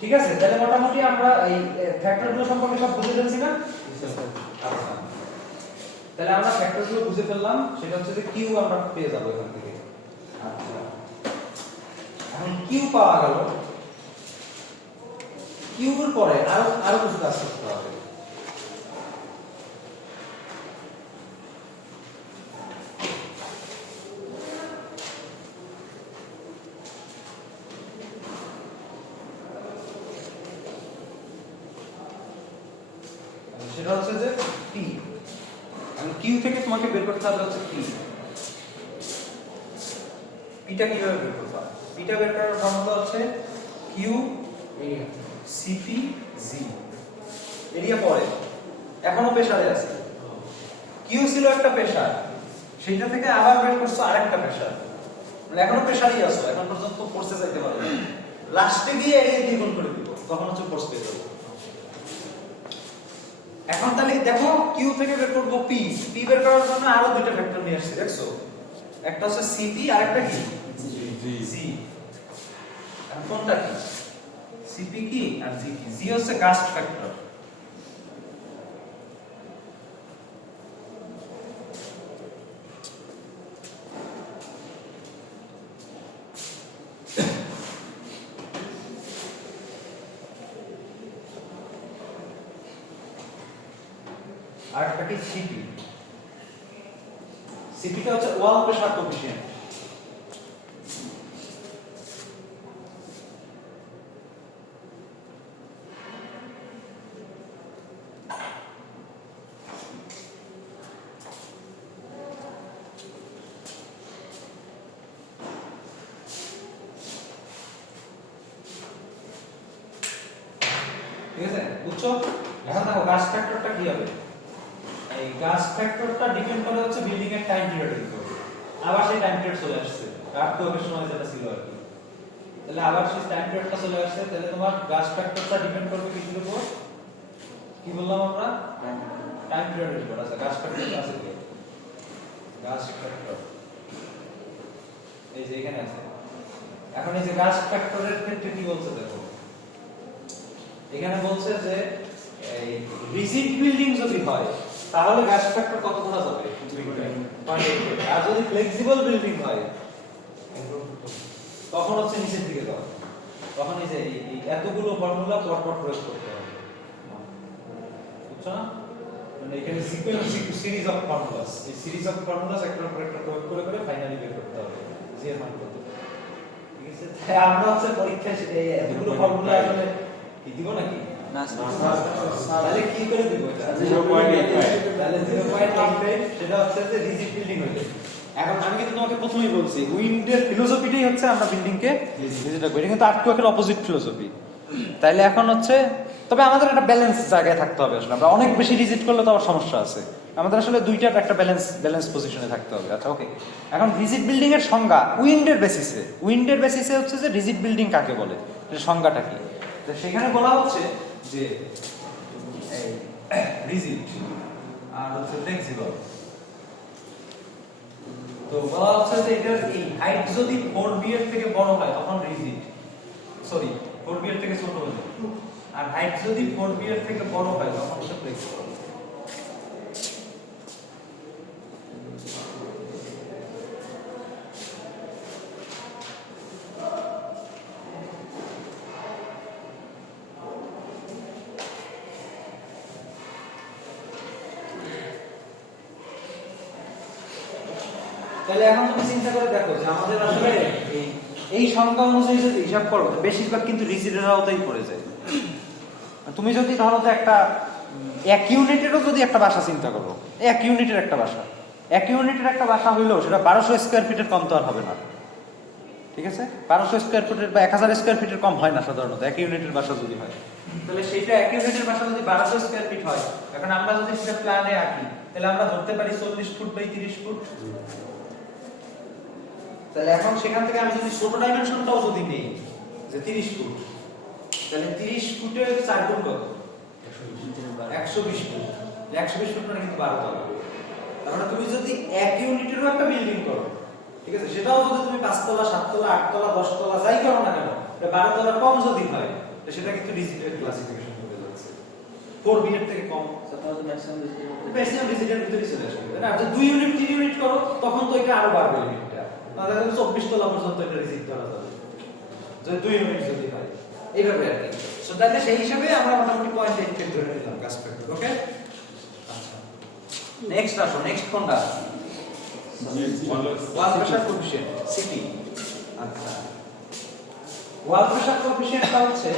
ঠিক আছে, তাহলে মোটামুটি আমরা এই ফ্যাক্টরগুলো সম্পর্কে সব বুঝে ফেলছি না? আচ্ছা, তাহলে আমরা ফ্যাক্টরগুলো বুঝে ফেললাম, সেটা হচ্ছে যে কিউ আমরা পেয়ে যাবো এখান থেকে। আচ্ছা, এখন কিউ পাওয়া গেল, কিউ এর পরে আরো কিছু কাজ করতে হবে। সেটা হচ্ছে যে পি, আমি কিউ থেকে তোমাকে বের করতে হবে হচ্ছে পি। পিটা কিভাবে বের করবা? পিটা বের করার ফর্মুলা হচ্ছে কিউ সিপি জি, এরিয়া পরে, এখনো প্রেসারে আছে, কিউ ছিল একটা প্রেসার, সেইটা থেকে আবার বের করছো আরেকটা প্রেসার, মানে এখনো প্রেসারই আছো, এখন পর্যন্ত ফোর্সে যাইতে পারো না, লাস্টে গিয়ে এরিয়া দিয়ে গুণ করে দিব, তখন হচ্ছে ফোর্স পেয়ে যাবো। এখন তাহলে দেখো কিউ থেকে বের করব পি, পি বের করার জন্য আরো দুইটা ভেক্টর নিয়ে আসছি, দেখছো, একটা হচ্ছে সিপি আর একটা কি জি। এখন কোনটা কি? সিপি কি আর জি কি? জি হচ্ছে গাস্ট ফ্যাক্টর, আর একটা কি সিপি। সিপিটা হচ্ছে ওয়াল প্রেসার কোএফিশিয়েন্ট, ঠিক আছে? বুঝছো? এখন দেখো গাছ ফ্যাক্টরটা কি হবে, এই গাছ ফ্যাক্টরটা ডিপেন্ড করে হচ্ছে বিল্ডিং এর টাইম পিরিয়ডের উপর। আবার সেই টাইম পিরিয়ড চলে আসছে আর তো এর সময় যেটা ছিল আর কি, তাহলে আবার সেই টাইম পিরিয়ডটা চলে আসছে, তাহলে তোমার গাছ ফ্যাক্টরটা ডিপেন্ড করবে কিসের উপর, কি বললাম আমরা, টাইম পিরিয়ডের উপর। আচ্ছা গাছ ফ্যাক্টরটা আছে কি, গাছ ফ্যাক্টর এই যে এখানে আছে। এখন এই যে গাছ ফ্যাক্টরের ক্ষেত্রে কি বলছে দেখো, এখানে বলছে যে এই রিজিড বিল্ডিং যদি হয় তাহলে গাছ ফ্যাক্টর কত করা যাবে, 0.8, আর যদি ফ্লেক্সিবল বিল্ডিং হয় তখন হচ্ছে নিচের দিকে যাবে। তখন এই যে এই এতগুলো ফর্মুলা পরপর প্রয়োগ করতে হবে, বুঝছো না? মানে এখানে সিরিজ অফ ফর্মুলাস, এই সিরিজ অফ ফর্মুলাস একটার পর একটা প্রয়োগ করে করে ফাইনালি বের করতে হবে জি এর মান কত। ঠিক আছে, তাই আমরা হচ্ছে পরীক্ষায় এই এতগুলো ফর্মুলা আসলে কি দিব নাকি না, তাহলে কি করে দিব এটা 0.85, তাহলে 0.85 সেটা হচ্ছে যে রিজিড বিল্ডিং হইলো। এখন আমি কিন্তু তোমাকে প্রথমেই বলছি উইন্ডের ফিলোসফিটাই হচ্ছে আমরা বিল্ডিং কে রিজিড রাখবো, এটা কিন্তু আর্টওয়ার্কের অপোজিট ফিলোসফি। তাইলে এখন হচ্ছে তবে আমাদের একটা ব্যালেন্স জায়গায় থাকতে হবে, আসলে আমরা অনেক বেশি রিজিড করলে তো আবার সমস্যা আছে, আমাদের আসলে দুইটার একটা ব্যালেন্স পজিশনে থাকতে হবে। আচ্ছা ওকে, এখন রিজিড বিল্ডিং এর সংজ্ঞা উইন্ডের বেসিসে হচ্ছে যে রিজিড বিল্ডিং কাকে বলে, এর সংজ্ঞাটা কি, তো সেখানে বলা হচ্ছে যে এই রিজিড আর হচ্ছে ফ্লেক্সিবল। তো বলা হচ্ছে যে এটার এই হাইট যদি 4b এর থেকে বড় হয় তখন রিজিড, সরি 4b এর থেকে ছোট হলে, আর হাইট যদি 4b এর থেকে বড় হয় তখন হচ্ছে ফ্লেক্সিবল। তাহলে এখন তুমি চিন্তা করে দেখো যে আমাদের আসলে এই সংখ্যা অনুযায়ী যদি হিসাব করো বেশিরভাগ কিন্তু রিজিডের আওতায় পড়ে যায়। তুমি যদি ধরো যে একটা এক ইউনিটেরও যদি একটা বাসা চিন্তা করো, এক ইউনিটের একটা বাসা হইলেও সেটা 1200 স্কয়ার ফিটের কম তো আর হবে না, ঠিক আছে? 1200 স্কয়ার ফিটের বা 1000 স্কয়ার ফিটের কম হয় না সাধারণত এক ইউনিটের বাসা যদি হয়। তাহলে সেটা এক ইউনিটের বাসা যদি 1200 স্কয়ার ফিট হয়, এখন আমরা যদি সেটা প্ল্যানে আঁকি তাহলে আমরা ধরতে পারি 40 ফুট বাই 30 ফুট। তাহলে এখন সেখান থেকে আমি যদি ছোট ডাইমেনশনটাও যদি নেই যে 30 ফুট, তাহলে 30 ফুটের 4 গুণ কত, 120 ফুট। 120 ফুট মানে কিন্তু 12 তলা। তাহলে তুমি যদি এক ইউনিটেরও একটা বিল্ডিং করো, ঠিক আছে, সেটাও যদি তুমি 5 তলা 7 তলা 8 তলা 10 তলা যাই করো না কেন, 12 তলা কম যদি হয় সেটা কিন্তু ডিজিটাল ক্লাসিফিকেশন হয়ে যাচ্ছে, 4b এর থেকে কম, তাহলে ম্যাক্সিমাম ডিজিটাল ভিতরে চলে আসবে। আর যদি 2 ইউনিট 3 ইউনিট করো তখন তো এটা আরো বাড়বে লিমিটটা, তাহলে 24 তলা পর্যন্ত এটা রিজিট করা যাবে যদি 2 ইউনিট যদি হয়, এইভাবে আর কি। সো তাহলে সেই হিসাবে আমরা মোটামুটি 0.8 কে ধরে নিলাম গাছ ফ্যাক্টর। ওকে, আচ্ছা নেক্সট আসো, নেক্সট কোনটা, ওয়াল প্রেসার কোএফিশিয়েন্ট সিটি। আচ্ছা ওয়াল প্রেসার কোএফিশিয়েন্টটা হচ্ছে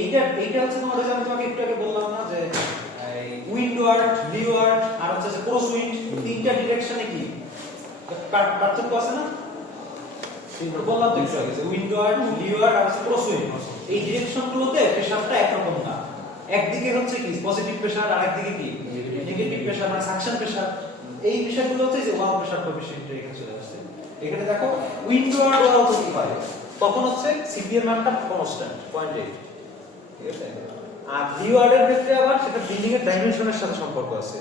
এইটা হচ্ছে তোমাদের, আমি তোমাকে একটু আগে বললাম না যে এই উইন্ডওয়ার্ড লিওয়ার্ড আর হচ্ছে যে ক্রস উইন্ড, তিনটা ডিরেকশনে কি পার্থক্য আছে না? বললাম তো একটু আগে যে উইন্ডওয়ার্ড লিওয়ার্ড আর ক্রস উইন্ড, এই ডিরেকশনগুলোতে প্রেসারটা একরকম না, একদিকে হচ্ছে কি পজিটিভ প্রেসার আর একদিকে কি নেগেটিভ প্রেসার মানে সাকশন প্রেসার। এই বিষয়গুলো হচ্ছে যে ওয়াল প্রেসার কোএফিশিয়েন্ট এখানে চলে আসছে। এখানে দেখো উইন্ডওয়ার্ড ওয়াল যদি হয় তখন হচ্ছে সিপি এর মানটা কনস্ট্যান্ট 0.8, ঠিক আছে? আর লিওয়ার্ডের ক্ষেত্রে আবার সেটা বিল্ডিং এর ডাইমেনশনের সাথে সম্পর্ক আছে।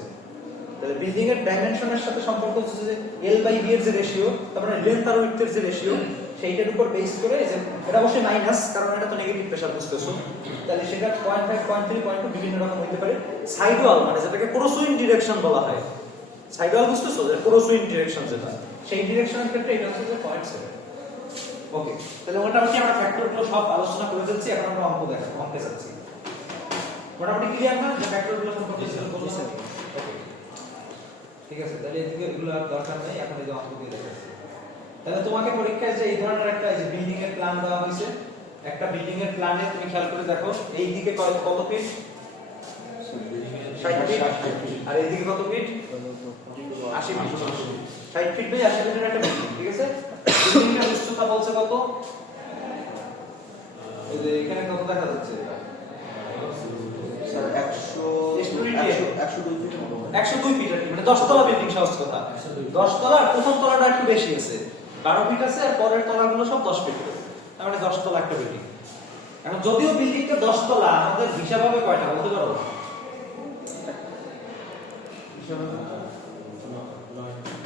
তাহলে বিল্ডিং এর ডাইমেনশনের সাথে সম্পর্ক হচ্ছে যে L বাই B এর যে রেশিও, তারপরে লেন্থ আর উইডথ এর যে রেশিও, সেইটার উপর বেস করে যে এটা অবশ্যই মাইনাস, কারণ এটা তো নেগেটিভ প্রেসার বুঝতেছো, তাহলে সেটা 0.5 0.3 0.2 বিভিন্ন রকম হতে পারে। সাইড ওয়াল মানে যেটাকে ক্রস উইন্ড ডিরেকশন বলা হয়, সাইড ওয়াল বুঝতেছো যে ক্রস উইন্ড ডিরেকশন যেটা, সেই ডিরেকশনের ক্ষেত্রে এটা হচ্ছে যে 0.7। ওকে, তাহলে মোটামুটি আমরা ফ্যাক্টরগুলো সব আলোচনা করে ফেলছি, এখন আমরা অঙ্কে যাচ্ছি। মোটামুটি ক্লিয়ার না যে ফ্যাক্টরগুলো সম্পর্কে ছিল বলছি? ওকে ঠিক আছে, তাহলে এদিকে এগুলো আর দরকার নেই, এখন এই যে অঙ্ক দিয়ে দেখাচ্ছি। তাহলে তোমাকে পরীক্ষায় যে এই ধরনের একটা যে বিল্ডিং এর প্ল্যান দেওয়া হয়েছে, একটা বিল্ডিং এর প্ল্যানে তুমি খেয়াল করে দেখো এই দিকে কত ফিট, 60 ফিট, আর এই দিকে কত ফিট, 80 ফিট, 60 ফিট বাই 80 ফিটের একটা বিল্ডিং, ঠিক আছে? বিল্ডিংটার উচ্চতা বলছে কত, এই যে এখানে কত দেখা যাচ্ছে, 7 102 ফিটের মতো হয়। 102 ফিট আর কি, মানে 10 তলা বিল্ডিং সহজ কথা। 10 তলার প্রথম তলাটা একটু বেশি আছে, 12 ফিট আছে, আর পরের তলাগুলো সব 10 ফিট করে, তার মানে 10 তলা একটা বিল্ডিং। এখন যদিও বিল্ডিংটা 10 তলা, আমাদের হিসাব হবে কয়টা বলতে পারো?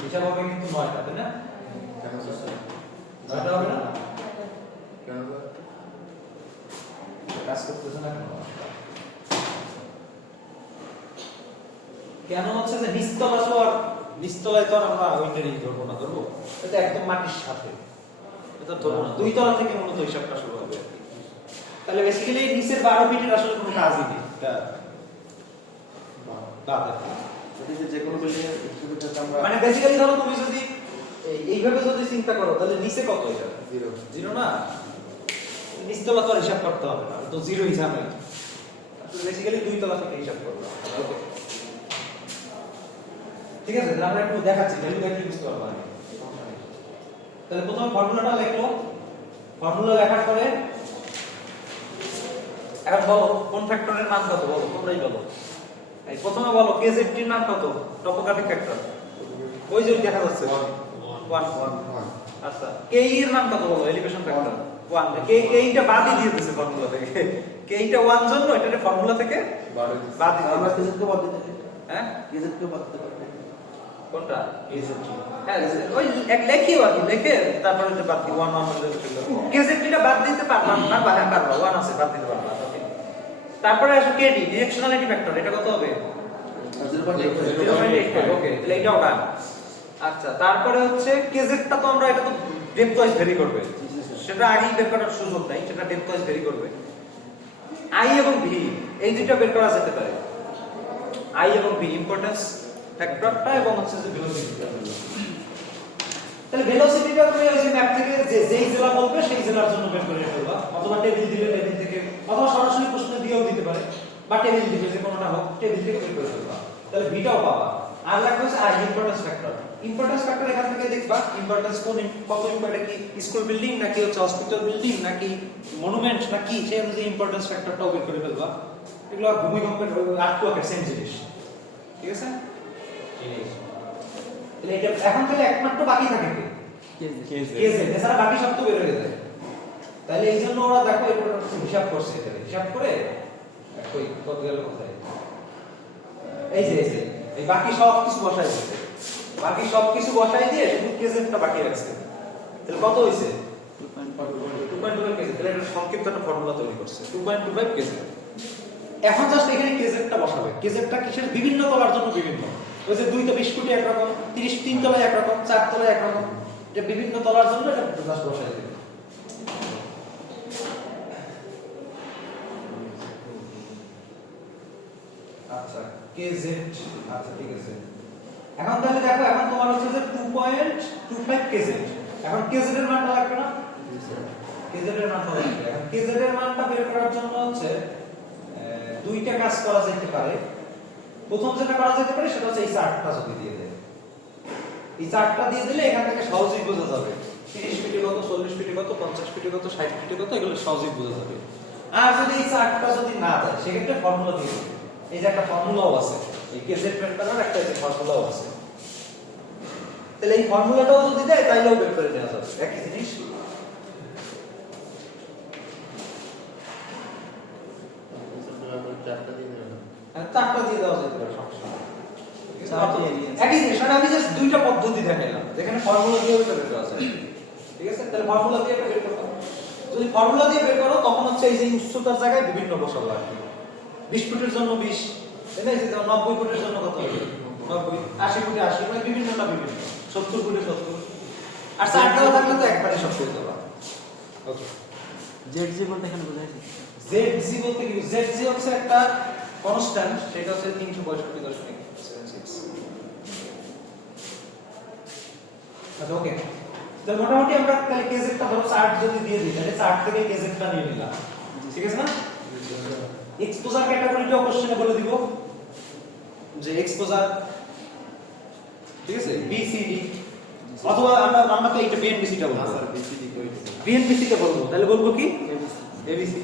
হিসাব হবে কিন্তু 9টা, তাই না? কেন স্যার? 9টা হবে না? কেন স্যার? কাজ করতেছে না কেন হচ্ছে যে নিচতলা তো আর নিচতলায় তো আর আমরা উইন্ডারি ধরবো না, ধরবো এটা একদম মাটির সাথে, এটা ধরবো না। 2 তলা থেকে মূলত হিসাবটা শুরু হবে আর কি। তাহলে বেসিক্যালি নিচের 12 ফিটের আসলে কোনো কাজই নেই, এটা বাদ আর কি। যে কোনো বিল্ডিং এর সুবিধাটা আমরা মানে বেসিক্যালি ধরো তুমি যদি এইভাবে যদি চিন্তা করো, তাহলে নিচে কত এটা? 0 না, নিচতলা তো আর হিসাব করতে হবে না, তো 0 হিসাব নেই। তো বেসিক্যালি 2 তলা থেকে হিসাব করবো। ওকে, ঠিক আছে, তাহলে আমরা একটু দেখাচ্ছি, তাহলে একটু বুঝতে পারবো আগে। তাহলে প্রথমে ফর্মুলাটা লিখলো, ফর্মুলা লেখার পরে এখন বলো কোন ফ্যাক্টরের মান কত, বলো তোমরাই বলো। এই প্রথমে বলো kz এর মান কত, টপোগ্রাফিক ফ্যাক্টর ওই যে দেখা যাচ্ছে 1 আচ্ছা, ke এর মান কত বলো, এলিভেশন ফ্যাক্টর 1। ke টা বাদই দিয়ে দিয়েছে ফর্মুলা থেকে, ke টা 1 জন্য এটা ফর্মুলা থেকে বাদ দিয়ে আমরা দিয়েছে। kz কে বাদ দিতে, হ্যাঁ kz কে বাদ দিতে পারবে কোনটা? হ্যাঁ ওই এক লেখিও আর কি, লিখে তারপরে যে বাদ দিই 1 kz টা বাদ দিতে পারলাম না, বা হ্যাঁ পারবো, 1 আছে বাদ দিতে পারলাম। তারপরে আসো kd ডিরেকশনালিটি ফ্যাক্টর, এটা কত হবে? 0.85। ওকে, তাহলে এটাও ডান। আচ্ছা, তারপরে হচ্ছে kz টা তো আমরা, এটা তো ডেপথ ওয়াইজ ভেরি করবে, সেটা আগেই বের করার সুযোগ নাই, সেটা ডেপথ ওয়াইজ ভেরি করবে। i এবং v এই দুটো বের করা যেতে পারে, i এবং v ইম্পর্টেন্স ফ্যাক্টরটা এবং হচ্ছে যে ভেলোসিটিটা। তাহলে ভেলোসিটিটা তুমি ওই যে ম্যাপ থেকে যেই জেলা বলবে সেই জেলার জন্য বের করে ফেলবা, অথবা টেবিল দিলে টেবিল থেকে, অথবা সরাসরি প্রশ্ন দিয়েও দিতে পারে, বা টেবিল দিবে, যে কোনোটা হোক টেবিল থেকে বের করে ফেলবা, তাহলে ভিটাও পাবা। আর লাগবে হচ্ছে I importance factor. Importance factor এখান থেকে দেখবা ইম্পর্টেন্স কোন, কত ইম্পর্টেন্ট, কি স্কুল বিল্ডিং নাকি হচ্ছে হসপিটাল বিল্ডিং নাকি মনুমেন্ট নাকি, সেই অনুযায়ী ইম্পর্টেন্স ফ্যাক্টরটাও বের করে ফেলবা। এগুলো ভূমিকম্পের আর্টওয়ার্কের সেম জিনিস, ঠিক আছে? তাহলে এটা এখন থেকে একমাত্র বাকি থাকে কি? kz, এছাড়া বাকি সব তো বের হয়ে যায়। তাহলে এই জন্য ওরা দেখো এটা হিসাব করছে, এখানে হিসাব করে কই কত গেল কোথায়, এই যে এই বাকি সব কিছু বসাই দিয়েছে, বাকি সব কিছু বসাই দিয়ে শুধু kz টা বাকি রাখছে। তাহলে কত হইছে? 2.25 kz। তাহলে এটা সংক্ষিপ্ত একটা ফর্মুলা তৈরি করছে, 2.25 kz। এখন জাস্ট এখানে kz টা বসাবে। kz টা কিসের? বিভিন্ন তলার জন্য বিভিন্ন। ওই যে 2 তো 20 ফুটে একরকম, 33 তলায় একরকম, 4 তলায় একরকম, যে বিভিন্ন তলার জন্য এটা জাস্ট বসাই দেবে। আচ্ছা kz, আচ্ছা ঠিক আছে। এখন তাহলে দেখো, এখন তোমার হচ্ছে যে 2.25 kz। এখন kz এর মানটা লাগবে না? kz এর মানটা লাগবে। এখন kz এর মানটা বের করার জন্য হচ্ছে দুইটা কাজ করা যেতে পারে। প্রথম যেটা করা যেতে পারে সেটা হচ্ছে এই চার্টটা যদি দিয়ে দেয়, এই চার্টটা দিয়ে দিলে এখান থেকে সহজেই বোঝা যাবে 30 ফিটে কত, 40 ফিটে কত, 50 ফিটে কত, 60 ফিটে কত, এগুলো সহজেই বোঝা যাবে। আর যদি এই চার্টটা যদি না দেয় সেক্ষেত্রে ফর্মুলা দিয়ে দেবে। এই যে একটা ফর্মুলাও আছে, এই kz ফ্যাক্টরের একটা যে ফর্মুলাও আছে, তাহলে এই ফর্মুলাটাও যদি দেয় তাইলেও বের করে নেওয়া যাবে, একই জিনিস। চারটা দিয়ে দেবেন। চারটা দিয়ে দেওয়া যেতে পারে, সমস্যা নেই। একই জিনিস, মানে আমি জাস্ট দুইটা পদ্ধতি দেখাইলাম, যেখানে ফর্মুলা দিয়ে বের করা যায়, ঠিক আছে? তাহলে ফর্মুলা দিয়ে বের করতে, যদি ফর্মুলা দিয়ে বের করো তখন হচ্ছে এই যে উচ্চতার জায়গায় বিভিন্ন বসাবো আর কি। 20 ফুটের জন্য 20, তাই না? 90 ফুটের জন্য কত হবে? 90, 80 ফুটে 80, মানে বিভিন্নটা বিভিন্ন, 70 ফুটে 70। আর চারটাও থাকলে তো একবারে সব করে দেবা। ওকে, জেড বলতে এখানে বোঝাইছে ZG বলতে কি? ZG হচ্ছে একটা কনস্ট্যান্ট, সেটা হচ্ছে 362.76। আচ্ছা ওকে, তাহলে মোটামুটি আমরা তাহলে kz টা ধরো চার্ট যদি দিয়ে দিই, তাহলে চার্ট থেকে kz টা নিয়ে নিলাম, ঠিক আছে না? এক্সপোজার ক্যাটাগরিটাও কোশ্চেনে বলে দিব যে এক্সপোজার, ঠিক আছে, BCD, অথবা আমরা তো এটা BNBC টা বলবো, স্যার বিসিডি কইছে। BNBC টা বলবো, তাহলে বলবো কি? ABC।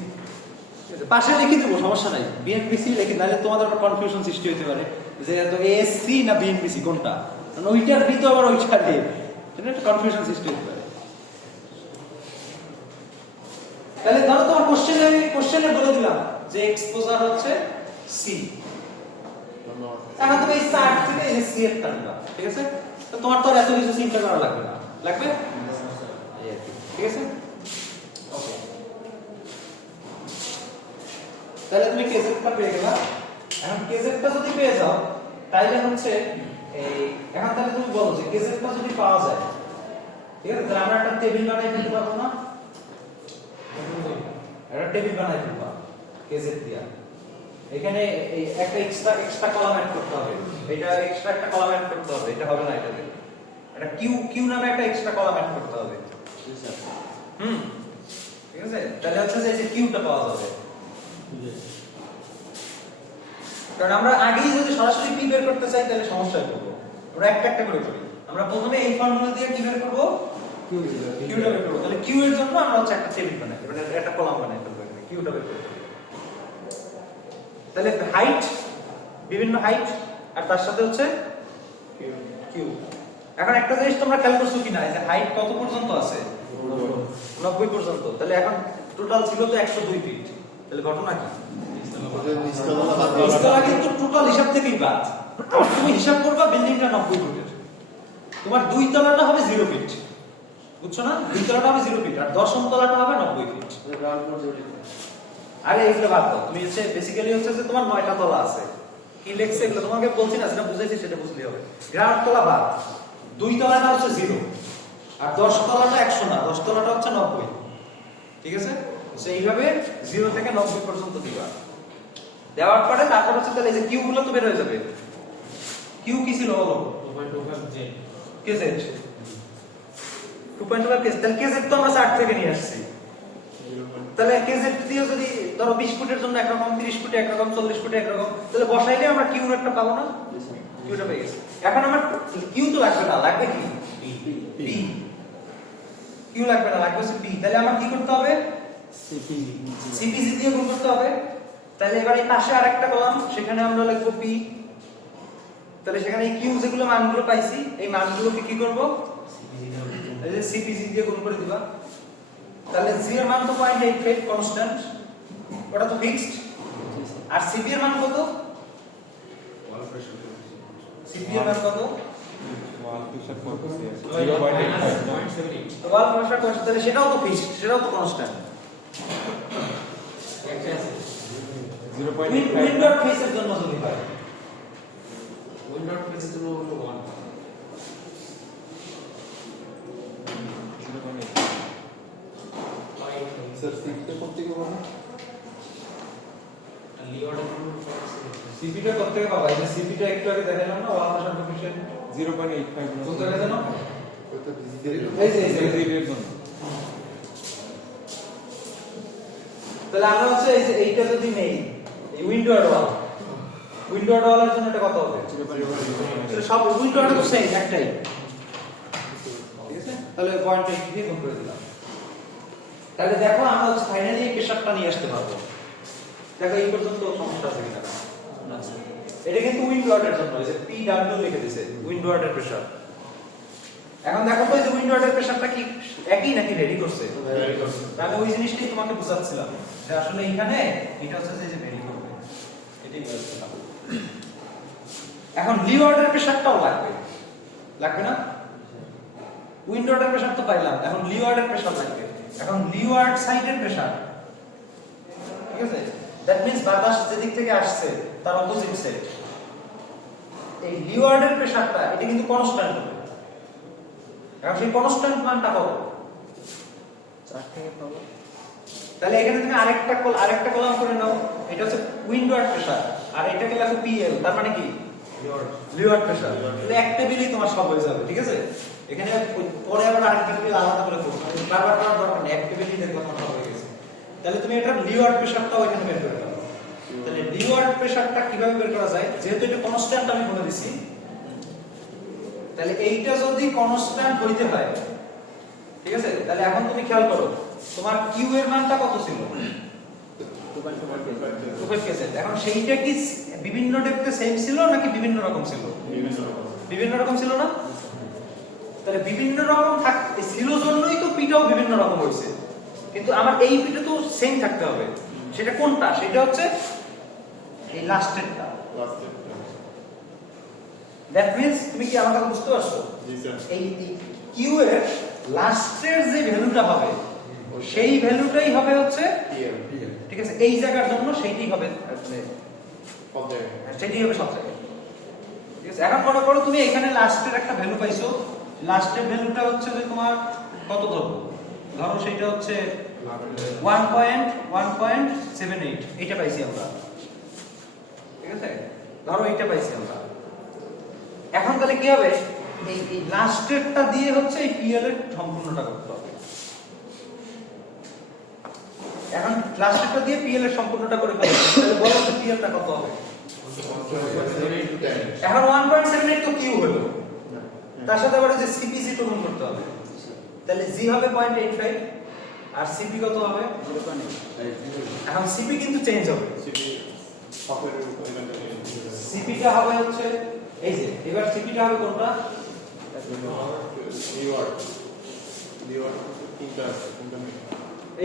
পাশে লিখে দেবো, সমস্যা নাই, BNBC লিখে, তাহলে তোমাদের একটা কনফিউশন সৃষ্টি হতে পারে যে তো এসসি না বিএনপিসি কোনটা, কারণ ওইটার বি তো আবার ওইটার এ, এটা একটা কনফিউশন সৃষ্টি হতে পারে। তাহলে ধরো তোমার কোশ্চেনে বলে দিলাম যে এক্সপোজার হচ্ছে সি, এখন তুমি এই চার্ট থেকে এসসি এর টানবা, ঠিক আছে? তো তোমার তো আর এত কিছু চিন্তা করা লাগবে না, লাগবে? ঠিক আছে, ওকে। তাহলে তুমি কেজেটটা পেয়ে গেলা। এখন কেজেটটা যদি পেয়ে যাও তাইলে হচ্ছে এই এখন তাহলে তুমি বলো যে কেজেটটা যদি পাওয়া যায়, ঠিক আছে, তাহলে আমরা একটা টেবিল বানাই ফেলতে পারবো না? একটা টেবিল বানাই ফেলবা কেজেট দিয়া। এখানে এই একটা এক্সট্রা কলাম অ্যাড করতে হবে, এটা এক্সট্রা একটা কলাম অ্যাড করতে হবে, এটা হবে না, এটাতে একটা কিউ নামে একটা এক্সট্রা কলাম অ্যাড করতে হবে। ঠিক আছে, তাহলে হচ্ছে যে এই যে কিউটা পাওয়া যাবে। কারণ আমরা আগেই যদি সরাসরি পি বের করতে চাই তাহলে সমস্যায় পড়বো। আমরা একটা একটা করে করি। আমরা প্রথমে এই ফর্মুলা দিয়ে কি বের করব? কিউটা বের করব। তাহলে কিউ এর জন্য আমরা হচ্ছে একটা টেবিল বানাই, মানে একটা কলাম বানাই ফেলবো এখানে কিউটা বের করতে। তাহলে হাইট, বিভিন্ন হাইট, আর তার সাথে হচ্ছে কিউ। এখন একটা জিনিস তোমরা খেয়াল করছো কিনা, যে হাইট কত পর্যন্ত আছে? 90 পর্যন্ত। তাহলে এখন টোটাল ছিল তো 102 ফিট। তাহলে ঘটনা কি? নিচতলা কিন্তু টোটাল হিসাব থেকেই বাদ। তুমি হিসাব করবা বিল্ডিংটা 90 ফিটের, তোমার দুই তলাটা হবে 0 ফিট, বুঝছো না? দুই তলাটা হবে 0 ফিট আর দশম তলাটা হবে 90 ফিট। আরে এইগুলো বাদ দাও, তুমি হচ্ছে বেসিক্যালি হচ্ছে যে তোমার 9টা তলা আছে, কি লেখছে এগুলো তোমাকে বলছি না, সেটা বুঝাইছি, সেটা বুঝলেই হবে। গ্রাউন্ড তলা বাদ, দুই তলাটা হচ্ছে 0 আর 10 তলাটা 100 না, 10 তলাটা হচ্ছে 90, ঠিক আছে? সো এইভাবে 0 থেকে 90 পর্যন্ত দিবা। দেওয়ার পরে তারপর হচ্ছে তাহলে এই যে কিউ গুলো তো বের হয়ে যাবে। কিউ কি ছিল বলো? 2.25 জে কেজেড 2.25 কেজেড। তাহলে কেজেড তো আমরা 60 থেকে নিয়ে আসছি। তাহলে কেজেড দিয়ে যদি ধরো 20 ফুটের জন্য একরকম, 30 ফুটে একরকম, 40 ফুটে একরকম, তাহলে বসাইলে আমরা কিউ একটা পাবো না? কিউটা পেয়ে গেছি। এখন আমার কিউ তো লাগবে না, লাগবে কি? পি। কিউ লাগবে না, লাগবে হচ্ছে পি। তাহলে আমার কি করতে হবে? সিপিজি দিয়ে গুণ করতে হবে। তাহলে এবার এই পাশে আরেকটা কলাম, সেখানে আমরা লিখব পি। তাহলে সেখানে এই কিউ যেগুলো মানগুলো পাইছি, এই মানগুলোকে কি করব? এই যে সিপিজি দিয়ে গুণ করে দিবা। তাহলে জি এর মান তো 0.88 কনস্ট্যান্ট, ওটা তো ফিক্সড। আর সিপি এর মান কত? সিপি এর মান কত? ওয়াল প্রেসার কত? তাহলে সেটাও তো ফিক্সড, সেটাও তো কনস্ট্যান্ট। উইন্ডো ফেসের জন্য যদি হয়, উইন্ডো ফেসের জন্য হলো 1 স্যার সিক্সটা করতে কি হবে? লিওয়ার্ডের জন্য সিপিটা কত থেকে পাবা? এই যে সিপিটা একটু আগে দেখালাম না, ওয়াল প্রেসার কোএফিশিয়েন্ট 0.85 কোন জায়গায় জানো? ওটা ডিজিটাল এই যে এর জন্য। তাহলে আমরা হচ্ছে এই যে এইটা যদি নেই, এই উইন্ডো আর ওয়াল, উইন্ডো আর ওয়ালের জন্য এটা কত হবে? তাহলে সব উইন্ডো আর তো সেম একটাই, ঠিক আছে? তাহলে পয়েন্ট দিয়ে গুণ করে দিলাম। তাহলে দেখো আমরা হচ্ছে ফাইনালি এই প্রেসারটা নিয়ে আসতে পারবো। দেখো এই পর্যন্ত সমস্যা আছে কিনা না? এটা কিন্তু উইন্ডো ওয়ার্ডের জন্য, এই যে পিডব্লিউ লিখে দিয়েছে উইন্ডো ওয়ার্ডের প্রেসার। এখন দেখো তো এই যে উইন্ডো ওয়ার্ডের প্রেসারটা কি একই নাকি ভ্যারি করছে? ভ্যারি করছে। আমি ওই জিনিসটাই তোমাকে বোঝাচ্ছিলাম যে আসলে এখানে এটা হচ্ছে যে ভ্যারি করবে, এটাই বলছিলাম। এখন লিওয়ার্ডের প্রেসারটাও লাগবে, লাগবে না? উইন্ডো ওয়ার্ডের প্রেসার তো পাইলাম, এখন লিওয়ার্ডের প্রেসার লাগবে। এখন লিওয়ার্ড সাইডের প্রেসার, ঠিক আছে? দ্যাট মিন্স বাতাস যেদিক থেকে আসছে তার অপোজিট সাইড। এই লিওয়ার্ডের প্রেসারটা এটা কিন্তু কনস্ট্যান্ট হবে। এখন সেই কনস্ট্যান্ট মানটা কত? 4 থেকে পাবো। তাহলে এখানে তুমি আরেকটা কলাম করে নাও, এটা হচ্ছে উইন্ডোয়ার্ড প্রেসার আর এটাকে লেখো পিএল, তার মানে কি? Leeward pressure. তাহলে এক টেবিলেই তোমার সব হয়ে যাবে, ঠিক আছে? এখানে পরে আবার আরেকটা টেবিল আলাদা করে করতে হবে, বারবার করার দরকার নেই, এক টেবিলেই দেখো তোমার সব হয়ে গেছে। তাহলে তুমি এটা লিওয়ার্ড প্রেসারটাও এখানে বের করে দাও। তাহলে লিওয়ার্ড প্রেসারটা কিভাবে বের করা যায়? যেহেতু এটা কনস্ট্যান্ট আমি বলে দিছি, তাহলে এইটা যদি কনস্ট্যান্ট হইতে হয়, ঠিক আছে? তাহলে এখন তুমি খেয়াল করো তোমার কিউ এর মানটা কত ছিল? 2.5 কেজে। এখন সেইটা কি বিভিন্ন ডেপথে সেম ছিল নাকি বিভিন্ন রকম ছিল? বিভিন্ন রকম ছিল না? তাহলে বিভিন্ন রকম ছিল জন্যই তো পিটাও বিভিন্ন রকম হয়েছে, কিন্তু আমার এই পিটা তো সেম থাকতে হবে। সেটা কোনটা? সেটা হচ্ছে এই লাস্টেরটা। দ্যাট মিন্স তুমি কি আমার কথা বুঝতে পারছো? এই কিউ এর লাস্টের যে ভ্যালুটা হবে সেই ভ্যালুটাই হবে হচ্ছে ঠিক আছে, এই জায়গার জন্য সেইটাই হবে, সেটাই হবে সব জায়গায়। ঠিক আছে, এখন মনে করো তুমি এখানে লাস্টের একটা ভ্যালু পাইছো, লাস্টের ভ্যালুটা হচ্ছে যে তোমার কত ধরো, ধরো সেটা হচ্ছে 1.78 এটা পাইছি আমরা। ঠিক আছে, ধরো এইটা পাইছি আমরা। এখন তাহলে কি হবে, এই লাস্টেরটা দিয়ে হচ্ছে এই পিএল এর সম্পূর্ণটা করতে হবে। এখন লাস্টেরটা দিয়ে পিএল এর সম্পূর্ণটা করে ফেলতে হবে, তাহলে বলো তো পিএলটা কত হবে? এখন 1.78 তো কিউ হলো, তার সাথে আবার যে সিপিসি তো গুণ করতে হবে, তাহলে জি হবে 0.85 আর সিপি কত হবে 0.8। এখন সিপি কিন্তু চেঞ্জ হবে, সিপিটা হবে হচ্ছে এই যে, এবার সিপিটা হবে কোনটা?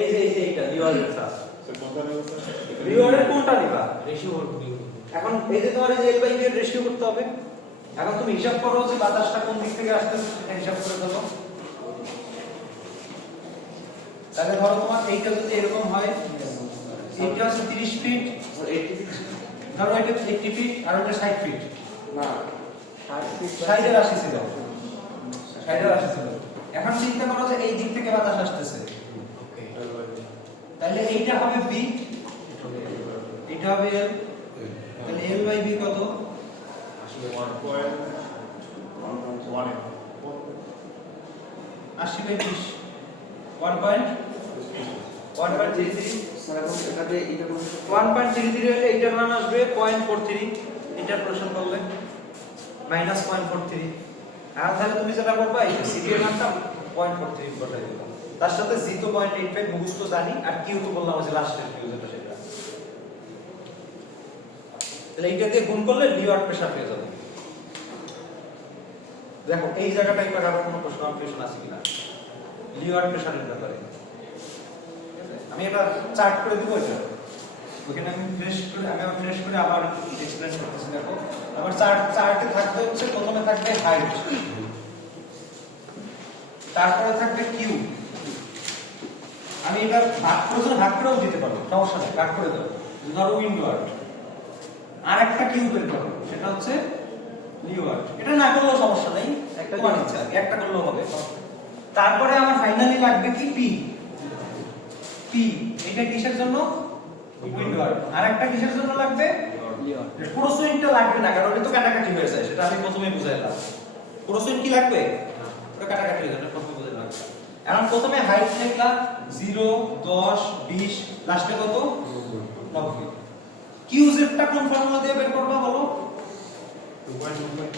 এই যে এইটা লিওয়ারেরটা। লিওয়ারের কোনটা নিবা? রেশিও করব। এখন এই যে তোমার এই যে L/V এর রেশিও করতে হবে। এখন তুমি হিসাব করো যে বাতাসটা কোন দিক থেকে আসতেছে, সেটা হিসাব করে দাও। তাহলে ধরো তোমার এইটা যদি এরকম হয়, এইটা হচ্ছে 30 ফিট, ধরো এটা 80 ফিট আর এটা 60 ফিট। না 60 এর 80 ছিল, 60 এর 80 ছিল। এখন চিন্তা করো যে এই দিক থেকে বাতাস আসতেছে, তাহলে এইটা হবে বি, এটা হবে এল, তাহলে L/V কত? আসলে 1.1 80/20 1.33 স্যার এখন এটাতে এটা কোন 1.33 হলে এইটার মান আসবে 0.43, ইন্টারপোলেশন করলে -0.43। আর তাহলে তুমি যেটা করবা এই সিপি এর মানটা 0.43 বসাই দিবা, তার সাথে জি তো 0.85 মুখস্থ জানি, আর কিউ তো বললাম যে লাস্টের কিউ যেটা সেটা। তাহলে এইটা দিয়ে গুণ করলে লিওয়ার্ড প্রেসার পেয়ে যাবে। দেখো এই জায়গাটা একবার আবার কোনো প্রশ্ন কনফিউশন আছে কিনা লিওয়ার্ড প্রেসারের ব্যাপারে। আমি এটা চার্ট করে দিব, এটা ওখানে আমি ফ্রেশ করে আবার এক্সপ্লেইন করতেছি। দেখো আমার চার্টে থাকবে হচ্ছে, প্রথমে থাকবে হাইট, তারপরে থাকবে কিউ। আমি এটা ভাগ করেও দিতে পারবো, সমস্যা নেই, ভাগ করে দেবো। ধরো উইন্ডওয়ার্ড, আর একটা কিউ বের করো, সেটা হচ্ছে লিওয়ার্ড। এটা না করলেও সমস্যা নেই, একটা করলেও হবে। তারপরে আমার ফাইনালি লাগবে কি পি, পি এটা কিসের জন্য? উইন্ডওয়ার্ড। আর একটা কিসের জন্য লাগবে? লিওয়ার্ড। পুরো সুইংটা লাগবে না, কারণ এটা তো কাটাকাটি হয়ে যায়, সেটা আমি প্রথমেই বুঝাইলাম। পুরো সুইং কি লাগবে? ওটা কাটাকাটি হয়ে যায়, প্রথমে বুঝাইলাম। এখন প্রথমে হাইট লিখলাম 0 10 20, লাস্টে কত? 90। কিউ জেডটা কোন ফর্মুলা দিয়ে বের করবা বলো? 2.25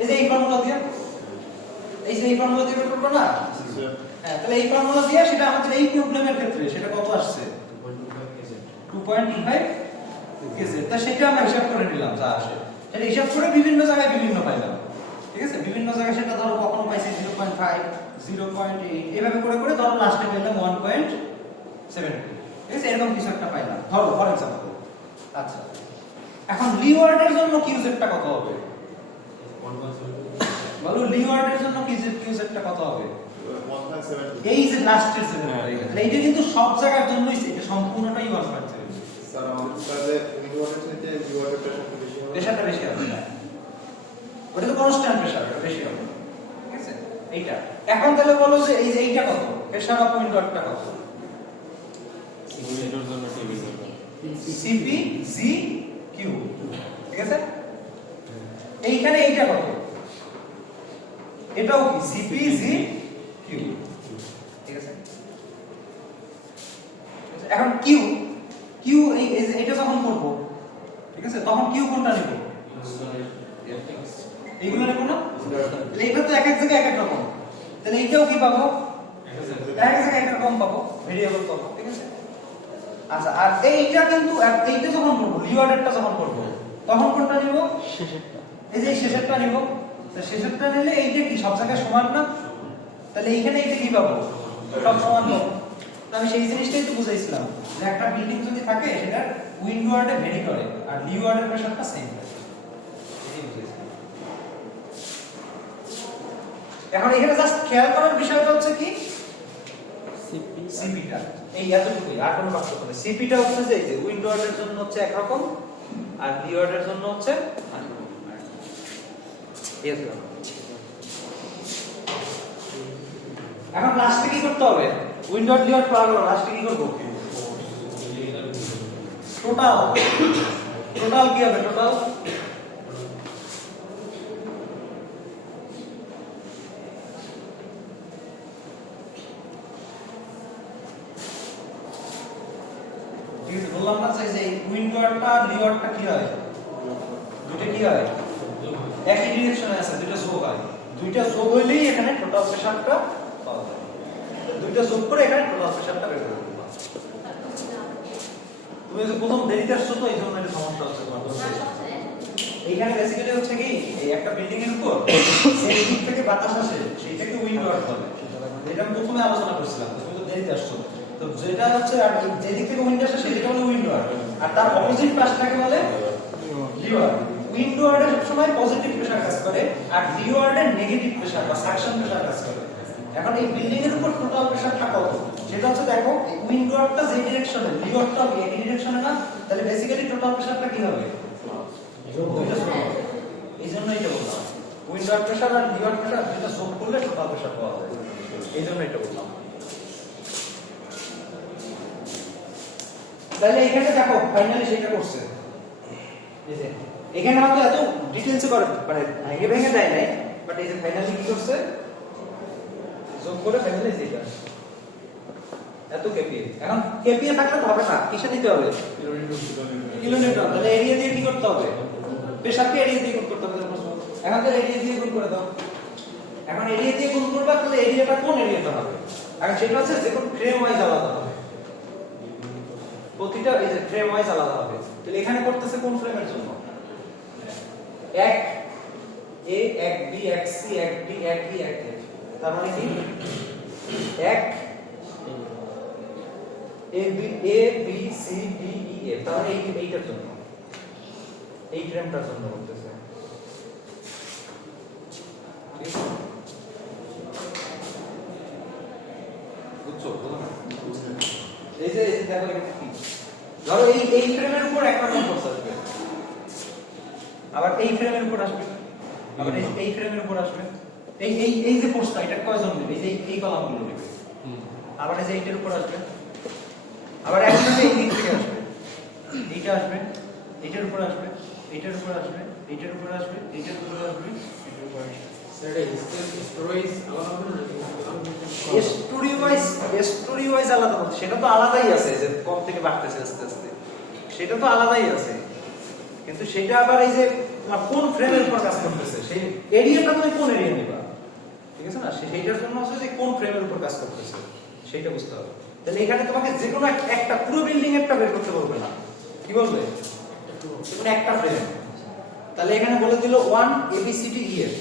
এই যে এই ফর্মুলা দিয়ে, এই যে এই ফর্মুলা দিয়ে বের করবা না? হ্যাঁ, তাহলে এই ফর্মুলা দিয়ে সেটা আমাদের এই প্রবলেমের ক্ষেত্রে সেটা কত আসছে? 2.25 কেজি। তা সেটা আমরা হিসাব করে নিলাম যা আসে, সেটা হিসাব করে বিভিন্ন জায়গায় বিভিন্ন পাইলাম। ঠিক আছে, বিভিন্ন জায়গায় সেটা ধরো কখনো পাইছি 0.5 0.8 এভাবে করে করে ধরো লাস্টে পেলাম 1.7। ঠিক আছে, এরকম কিছু একটা পাইলাম ধরো ফর এক্সাম্পল। আচ্ছা, এখন লিওয়ার্ডের জন্য কিউজেডটা কত হবে? বলো লিওয়ার্ডের জন্য কিউজেডটা কত হবে? 1.7 এই যে লাস্টের সেভেনটা, এইটা কিন্তু সব জায়গার জন্যই, এটা সম্পূর্ণটাই 1.7। স্যার আমাদের কাছে উইন্ডওয়ার্ডের চাইতে লিওয়ার্ডের প্রেসারটা বেশি হবে। প্রেসারটা বেশি হবে না, ওটা তো কনস্ট্যান্ট প্রেসার, এটা বেশি হবে। ঠিক আছে, এইটা। এখন তাহলে বলো যে এই যে এইটা কত, প্রেসার অফ উইন্ডওয়ার্ডটা কত? উইন্ডোর জন্য টিভি জন্য সিপি জি কিউ। ঠিক আছে, এইখানে এইটা কত? এটাও কি সিপি জি কিউ। ঠিক আছে, এখন কিউ কিউ এইটা যখন করব, ঠিক আছে, তখন কিউ কোনটা নেব? এইগুলো নেব না? তাহলে এটা তো এক এক জায়গায় এক এক রকম, তাহলে এইটাও কি পাবো? এক এক জায়গায় এক রকম পাবো, ভেরিয়েবল পাবো। ঠিক আছে, আচ্ছা আর এইটা কিন্তু এইটা যখন করব লিওয়ার্ডেরটা যখন করব তখন কোনটা নিব শেষেরটা এই যে শেষেরটা নিব তো শেষেরটা নিলে এইটা কি সব জায়গায় সমান না তাহলে এইখানে এইটা কি পাবো সব সমান পাবো তো আমি সেই জিনিসটাই তো বুঝাইছিলাম যে একটা বিল্ডিং যদি থাকে সেটা উইন্ডওয়ার্ডে ভেরি করে আর লিওয়ার্ডের প্রেসারটা সেম থাকে এটাই বুঝাইছিলাম এখন এখানে জাস্ট খেয়াল করার বিষয়টা হচ্ছে কি সিপি সিপিটা এই এতটুকুই আর কোনো পার্থক্য নেই সিপিটা হচ্ছে যে এই যে উইন্ডওয়ার্ডের জন্য হচ্ছে একরকম আর লিওয়ার্ডের জন্য হচ্ছে yes sir. এখন লাস্টে কি করতে হবে উইন্ডোজ লিওয়ার্ড পাওয়ার পর লাস্টে কি করব টোটাল কি হবে টোটাল ঠিক আছে বললাম না যে উইন্ডোজটা লিওয়ার্ডটা কি হয় দুটো কি হয় একই ডিরেকশনে আছে দুটো যোগ হয় দুইটা যোগ হইলেই এখানে টোটাল প্রেসারটা পাওয়া যায় দুইটা যোগ করে এখানে টোটাল প্রেসারটা বের করে দেব তুমি যে প্রথম দেরিতে আসছো তো এই জন্য একটা সমস্যা হচ্ছে তোমার এইখানে বেসিক্যালি হচ্ছে কি এই একটা বিল্ডিং এর উপর সেই দিক থেকে বাতাস আসে সেইটাকে উইন্ডওয়ার্ড বলে এটা আমি প্রথমে আলোচনা করছিলাম তুমি তো দেরিতে আসছো তো যেটা হচ্ছে আর যে দিক থেকে উইন্ড আসে সেটা হলো উইন্ডওয়ার্ড আর তার অপোজিট পাশটাকে বলে লিওয়ার্ড উইন্ডওয়ার্ডে সবসময় পজিটিভ প্রেসার কাজ করে আর লিওয়ার্ডে নেগেটিভ প্রেসার বা সাকশন প্রেসার কাজ করে এখন এই বিল্ডিং এর উপর টোটাল প্রেসারটা কত সেটা হচ্ছে দেখো উইন্ডওয়ার্ডটা যে ডিরেকশনে লিওয়ার্ডটা এই ডিরেকশনে না তাহলে বেসিক্যালি টোটাল প্রেসারটা কি হবে এই জন্য এটা বললাম উইন্ডওয়ার্ড প্রেসার আর লিওয়ার্ড প্রেসার যেটা যোগ করলে টোটাল প্রেসার পাওয়া যায় এই জন্য এটা বললাম তাহলে এখানে দেখো ফাইনালি সেটা করছে এই যে এখানে হয়তো এত ডিটেইলসে করে মানে ভেঙে ভেঙে দেয় নাই বাট এই যে ফাইনালি কি করছে যোগ করে ফাইনালি যেটা এত কেপিএ এখন কেপিএ থাকলে তো হবে না কিসে নিতে হবে কিলোনিউটন তাহলে এরিয়া দিয়ে কি করতে হবে প্রেসারকে এরিয়া দিয়ে গুণ করতে হবে এখন তো এরিয়া দিয়ে গুণ করে দাও এখন এরিয়া দিয়ে গুণ করবা তাহলে এরিয়াটা কোন এরিয়াটা হবে এখন সেটা হচ্ছে যে কোন ফ্রেম ওয়াইজ আলাদা হবে প্রতিটা এই যে ফ্রেম ওয়াইজ আলাদা হবে তাহলে এখানে করতেছে কোন ফ্রেমের জন্য এক এ এক বি এক সি এক ডি এক ই এক এফ তার মানে কি এক A B C D E F তার মানে এইটার জন্য এই ফ্রেমটার জন্য করতেছে ঠিক বুঝছো এই যে দেখো এটা কি ধরো এই ফ্রেমের উপর একরকম ফোর্স আসবে আবার এই ফ্রেমের উপর আসবে আবার এই ফ্রেমের উপর আসবে এই যে ফোর্সটা এটা কয়জন নেবে এই যে এই কলামগুলো নেবে আবার এই যে এইটার উপর আসবে আবার একসাথে এই দিক থেকে আসবে এইটা আসবে এইটার উপর আসবে এইটার উপর আসবে এইটার উপর আসবে এইটার উপর আসবে এইটার উপর আসবে স্টোরি ওয়াইজ আলাদা হচ্ছে সেটা তো আলাদাই আছে যে কম থেকে বাড়তেছে আস্তে আস্তে সেটা তো আলাদাই আছে কিন্তু সেটা আবার এই যে কোন ফ্রেমের উপর কাজ করতেছে সেই এরিয়াটা তুমি কোন এরিয়া নিবা ঠিক আছে না সেইটার জন্য আছে যে কোন ফ্রেমের উপর কাজ করতেছে সেটা বুঝতে হবে তাহলে এখানে তোমাকে যে কোনো একটা পুরো বিল্ডিং একটা বের করতে বলবে না কি বলবে যেকোনো একটা ফ্রেম তাহলে এখানে বলে দিল 1 ABCD EF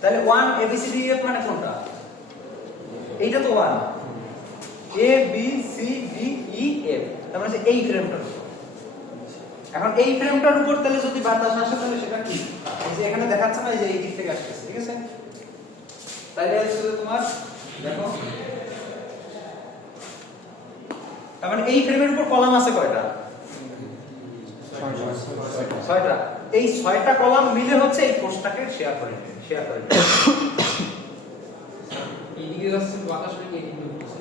তাহলে 1 ABCD EF মানে কোনটা এইটা তো 1 A B C D E F তার মানে এই ফ্রেমটা এখন এই ফ্রেমটার উপর তাহলে যদি বাতাস আসে তাহলে সেটা কি এই যে এখানে দেখাচ্ছে না এই যে এই দিক থেকে আসছে ঠিক আছে তাহলে আসলে তোমার দেখো তার মানে এই ফ্রেমের উপর কলাম আছে কয়টা 6টা এই 6টা কলাম মিলে হচ্ছে এই ফোর্সটাকে শেয়ার করে এইদিকে যাচ্ছে বাতাস নাকি এদিকে ঢুকছে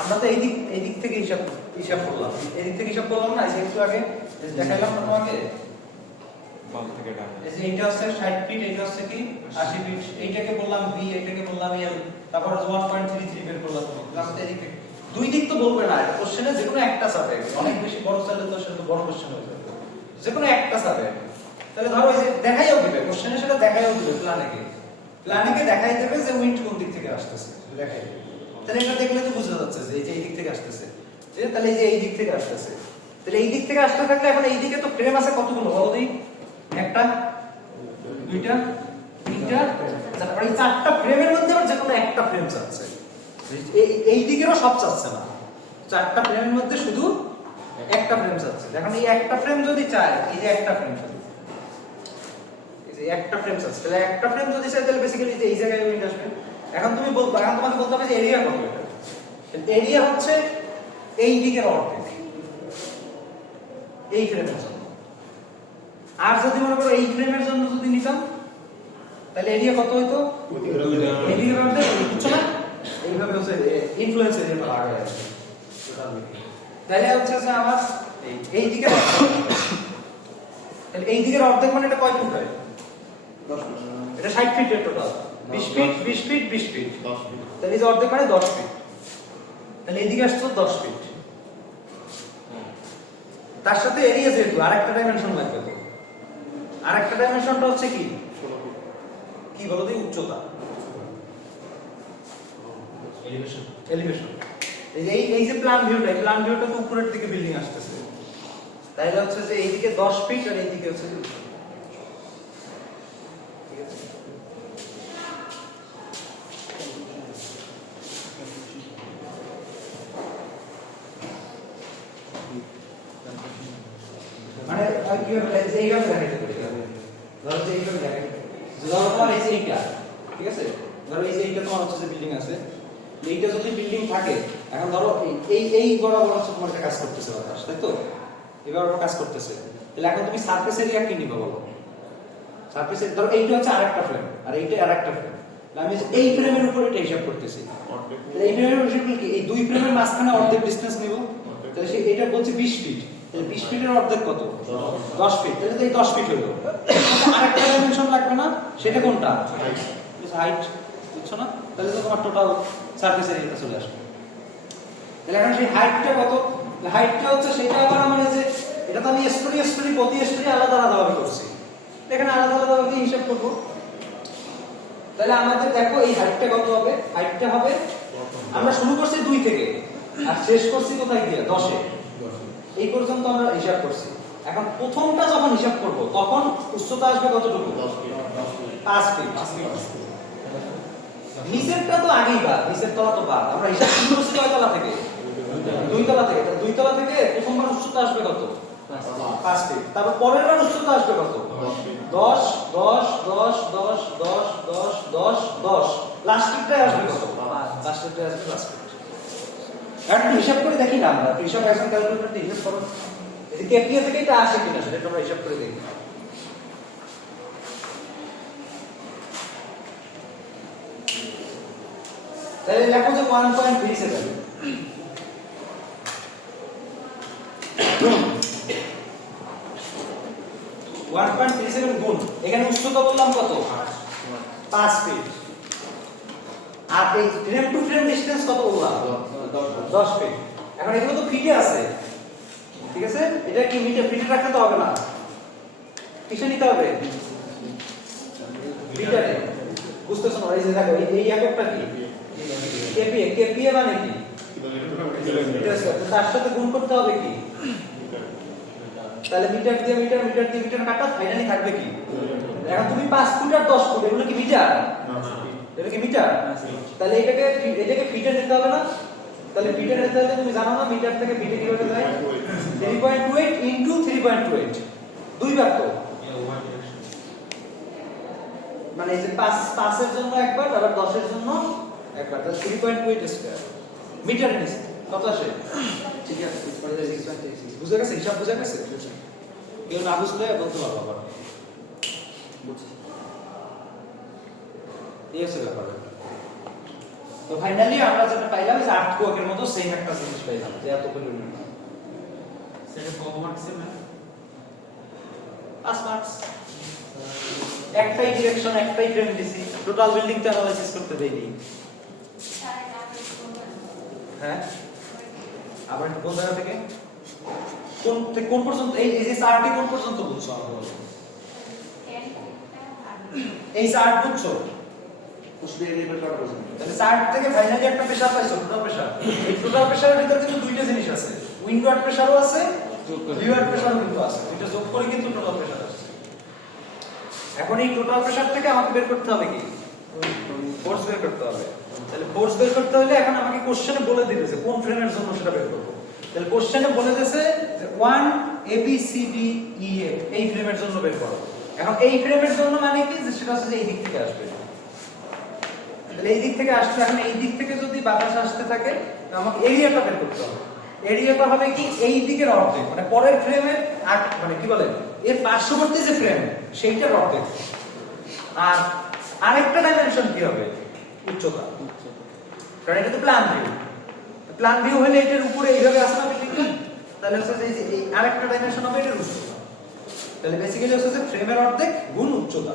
আমরা তো এই দিক থেকে হিসাব করলাম এই দিক থেকে হিসাব করলাম না এই যে একটু আগে দেখাইলাম না তোমাকে বাম থেকে ডান এই যে এইটা হচ্ছে 60 ফিট এইটা হচ্ছে কি 80 ফিট এইটাকে বললাম বি এইটাকে বললাম এল তারপর 1.33 বের করলাম তুমি লাস্টে এদিকে দুই দিক তো বলবে না কোশ্চেনে যে কোনো একটা সাবজেক্ট অনেক বেশি বড় চাইলে তো সেটা বড় কোশ্চেন হয়ে যাবে যে কোনো একটা সাবজেক্ট তাহলে ধরো এই যে দেখাইও দিবে কোশ্চেনে সেটা দেখাইও দিবে প্ল্যানিকে দেখাই দেবে যে উইন্ড কোন দিক থেকে আসতেছে দেখাই দেবে তাহলে এটা দেখলে তো বোঝা যাচ্ছে যে এই দিক থেকে আসতেছে ঠিক আছে, তাহলে এই যে এই দিক থেকে আসতেছে, তাহলে এই দিক থেকে আসতে থাকলে এখন এই দিকে তো ফ্রেম আছে কতগুলো বলো দিই, একটা, দুইটা, তিনটা, তারপরে এই চারটা ফ্রেমের মধ্যে আবার যে কোনো একটা ফ্রেম চাচ্ছে, এই দিকেরও সব চাচ্ছে না, চারটা ফ্রেমের মধ্যে শুধু একটা ফ্রেম চাচ্ছে। এখন এই একটা ফ্রেম যদি চায়, এই যে একটা ফ্রেম শুধু, এই যে একটা ফ্রেম চাচ্ছে, তাহলে একটা ফ্রেম যদি চায় তাহলে বেসিক্যালি এই জায়গায় উইন্ড আসবে। এখন তুমি বলতে, এখন তোমাকে বলতে হবে যে এরিয়া কত, এটা এরিয়া হচ্ছে এই দিকের অর্ধেক এই ফ্রেমের জন্য। আর যদি মনে করো এই ফ্রেমের জন্য যদি নিতাম তাহলে এরিয়া কত হইতো, এরিয়ার অর্ধেক, বুঝছো না? এইভাবে হচ্ছে ইনফ্লুয়েন্স এরিয়া ভাগ হয়ে যাবে। তাহলে হচ্ছে যে আমার এই দিকের তাহলে এই দিকের অর্ধেক মানে এটা কয় ফুট হয়, 10 ফিট, এটা 60 ফিটের total, 20 feet 20 feet 20 feet, 10 feet. তাহলে এই যে অর্ধেক মানে 10 ফিট, তাহলে এইদিকে আসছে 10 ফিট, তার সাথে এরিয়া যেহেতু আরেকটা ডাইমেনশন লাগবে, তো আরেকটা ডাইমেনশনটা হচ্ছে কি, 16 ফিট। কি বলো দিই, উচ্চতা, এলিভেশন। এলিভেশন। এই যে প্ল্যান ভিউটা, এই প্ল্যান ভিউটা তো উপরের দিকে বিল্ডিং আসতেছে, তাইলে হচ্ছে যে এইদিকে 10 ফিট আর এইদিকে হচ্ছে যে, ঠিক আছে? মানে কিভাবে এইভাবে দেখাইতে পারি, ধরো যে এইভাবে দেখাইতে পারি, ধরো তোমার এই যে এইটা, ঠিক আছে, ধরো এই যে এইটা তোমার হচ্ছে যে বিল্ডিং আছে, এইটা যদি বিল্ডিং থাকে, এখন ধরো এই বরাবর হচ্ছে তোমার একটা কাজ করতেছে বাতাস, তাই তো, এই বরাবর কাজ করতেছে, তাহলে এখন তুমি সারফেস এরিয়া কি নিবা বলো, সারফেস ধরো এইটা হচ্ছে আরেকটা ফ্রেম আর এইটা আরেকটা ফ্রেম, আমি এই ফ্রেমের উপর এটা হিসাব করতেছি, অর্ধেক। তাহলে এই ফ্রেমের হিসাব কি, এই দুই ফ্রেমের মাঝখানে অর্ধেক ডিসটেন্স নিব, তাহলে সেই এটা বলছে 20 ফিট, তাহলে 20 ফিটের অর্ধেক কত, 10 ফিট, তাহলে তো এই 10 ফিট হলো, আরেকটা ডাইমেনশন লাগবে না, সেটা কোনটা, হাইট, বুঝছো না? তাহলে তো তোমার টোটাল সারফেস এরিয়াটা চলে আসবে। তাহলে এখন সেই হাইটটা কত, হাইটটা হচ্ছে সেটা আবার আমার এই যে এটা তো আমি স্টোরি প্রতি স্টোরি আলাদা আলাদা ভাবে করছি, এখানে আলাদা আলাদা ভাবে হিসাব করব। তাহলে আমাদের দেখো এই হাইটটা কত হবে, হাইটটা হবে, আমরা শুরু করছি 2 থেকে আর শেষ করছি কোথায় গিয়ে 10 এ, এই পর্যন্ত আমরা হিসাব করছি। এখন প্রথমটা যখন হিসাব করব তখন উচ্চতা আসবে কতটুকু, 10 ফিট। 5 ফিট। নিচেরটা তো আগেই বাদ, নিচের তলা তো বাদ, আমরা হিসাব শুরু করছি কয় তলা থেকে, 2 তলা থেকে, তাহলে 2 তলা থেকে প্রথমবার উচ্চতা আসবে কত, 5 ফিট, তারপর পরের বার উচ্চতা আসবে কত, 10 10 10 10 10 10 10 10, লাস্টেরটাই আসবে কত, লাস্টেরটাই আসবে 5 ফিট। এখন হিসাব করে দেখি না আমরা, হিসাব একজন ক্যালকুলেটর দিয়ে হিসাব করো, এই কেপিএ থেকে এটা আসে কিনা সেটা আমরা হিসাব করে দেখি। তাহলে লেখো যে 1.37, গুণ, এখানে উচ্চতা বললাম কত, 5 ফিট, আর এই ফ্রেম টু ফ্রেম ডিসটেন্স কত বললাম, 10 ফিট। এখন এগুলো তো ফিটে আছে, ঠিক আছে, এটা কি ফিটে রাখতে তো হবে না, কিসে নিতে হবে, মিটারে, বুঝতেছো না? এই যে দেখো এই এককটা কি, কেপিএ, কেপিএ মানে কি, তার সাথে গুণ করতে হবে কি, তাহলে মিটার দিয়ে মিটার, মিটার দিয়ে মিটার কাটা, ফাইনালি থাকবে কি, এখন তুমি 5 ফুট আর 10 ফুট এগুলো কি মিটার, এটা কি মিটার, তাহলে এটাকে ফিটে নিতে হবে না, তাহলে ফিটে নিতে হলে তুমি জানো না মিটার থেকে ফিটে কিভাবে যায়, 3.28 ইনটু 3.28, দুই ভাগ তো, মানে এই যে 5 এর জন্য একবার আর 10 এর জন্য একবার, তাহলে 3.28 স্কয়ার মিটার নিচে কত আসে, ঠিক আছে, 6.36 বুঝা গেছে, হিসাব বুঝা গেছে, কেউ না বুঝলে বলতে পারবো আবার, বুঝছি, এই হচ্ছে ব্যাপার। তো ফাইনালি আমরা যেটা পাইলাম যে আর্থকোয়াকের মতো সেম একটা জিনিস পাইলাম, যে এত পরিমাণ, সেটা কত মার্কসের ম্যাম, 5 মার্কস, একটাই ডিরেকশন, একটাই ফ্রেম দিছি, টোটাল বিল্ডিংটা অ্যানালাইসিস করতে দেইনি, হ্যাঁ, আবার কোন জায়গা থেকে কোন পর্যন্ত, এই যে চার্টটি কোন পর্যন্ত বুঝছো আমাকে বলো, এই চার্ট বুঝছো, তাহলে চার্ট থেকে ফাইনালি একটা প্রেসার পাইছো, টোটাল প্রেসার। এই টোটাল প্রেসারের ভিতর কিন্তু দুইটা জিনিস আছে, উইন্ডওয়ার্ড প্রেসারও আছে, লিওয়ার্ড প্রেসারও কিন্তু আছে। দুইটা যোগ করে কিন্তু টোটাল প্রেসার আসছে। এখন এই টোটাল প্রেসার থেকে আমাকে বের করতে হবে কি? ফোর্স বের করতে হবে। তাহলে ফোর্স বের করতে হলে এখন আমাকে কোশ্চেনে বলে দিতেছে কোন ফ্রেমের জন্য সেটা বের করব। তাহলে কোশ্চেনে বলে দিতেছে 1 A B C D E F এই ফ্রেমের জন্য বের করো। এখন এই ফ্রেমের জন্য মানে কি, যে সেটা হচ্ছে এই দিক থেকে আসবে। তাহলে এই দিক থেকে আসছে, এখন এই দিক থেকে যদি বাতাস আসতে থাকে আমাকে এরিয়াটা বের করতে হবে। এরিয়াটা হবে কি এই দিকের অর্ধেক, মানে পরের ফ্রেমের মানে কি বলে এর পার্শ্ববর্তী যে ফ্রেম সেইটার অর্ধেক। আর আরেকটা ডাইমেনশন কি হবে? উচ্চতা। কারণ এটা তো প্ল্যান ভিউ। প্ল্যান ভিউ হলে এটার উপরে এইভাবে আসে না বিল্ডিংটা, তাহলে হচ্ছে যে এই আরেকটা ডাইমেনশন হবে এটার উচ্চতা। তাহলে বেসিক্যালি হচ্ছে যে ফ্রেমের অর্ধেক গুণ উচ্চতা।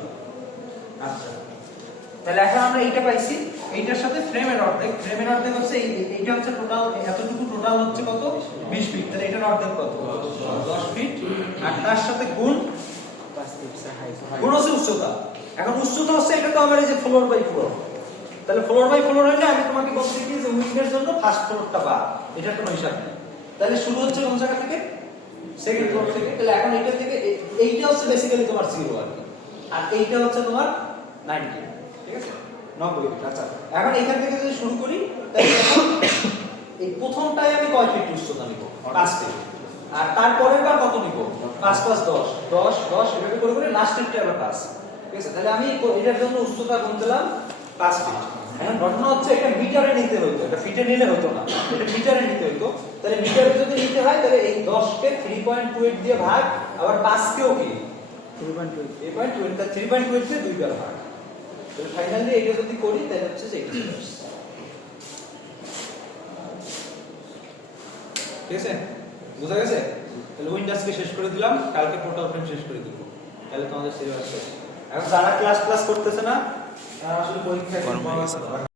আচ্ছা, তাহলে এখন আমরা এইটা পাইছি, এইটার সাথে ফ্রেমের অর্ধেক। ফ্রেমের অর্ধেক হচ্ছে এইটা হচ্ছে টোটাল, এতটুকু টোটাল হচ্ছে কত? 20 ফিট। তাহলে এটার অর্ধেক কত? 10 ফিট। আর তার সাথে গুণ হচ্ছে উচ্চতা। এখন উচ্চতা হচ্ছে এটা তো আমার এই যে ফ্লোর বাই ফ্লোর। তাহলে ফ্লোর বাই ফ্লোর হলে আমি তোমাকে বলতে কি যে উইংয়ের জন্য ফার্স্ট ফ্লোরটা বা এটার কোনো হিসাব নেই। তাহলে শুরু হচ্ছে কোন জায়গা থেকে? সেকেন্ড ফ্লোর থেকে। তাহলে এখন এইটা থেকে এইটা হচ্ছে বেসিক্যালি তোমার 0 আর কি, আর এইটা হচ্ছে তোমার 90, ঠিক আছে? 90। আচ্ছা, এখন এখান থেকে যদি শুরু করি তাহলে এই প্রথমটায় আমি কয় ফিট উচ্চতা নিব? 5 ফিট। আর তারপরের বার কত নিব? 5 + 10 10 10 এভাবে করে করে লাস্টেরটা আবার 5, ঠিক আছে? তাহলে আমি এটার জন্য উচ্চতা গুণ দিলাম 5 ফিট। এখন ঘটনা হচ্ছে এটা মিটারে নিতে হতো, এটা ফিটে নিলে হতো না, এটা মিটারে নিতে হতো। তাহলে মিটারে যদি নিতে হয় তাহলে এই 10 কে 3.28 দিয়ে ভাগ, আবার 5 কেও কি 3.28 তা 3.28 দিয়ে 2 বার ভাগ। তাহলে ফাইনালি এটা যদি করি তাহলে হচ্ছে যে 80 আসছে। ঠিক আছে, বুঝা গেছে? তাহলে উইন্ডোজকে শেষ করে দিলাম, কালকে পোর্টাল ফ্রেম শেষ করে দিব। তাহলে তোমাদের সিলেবাস শেষ। এখন যারা ক্লাস করতেছে না, আসলে পরীক্ষায়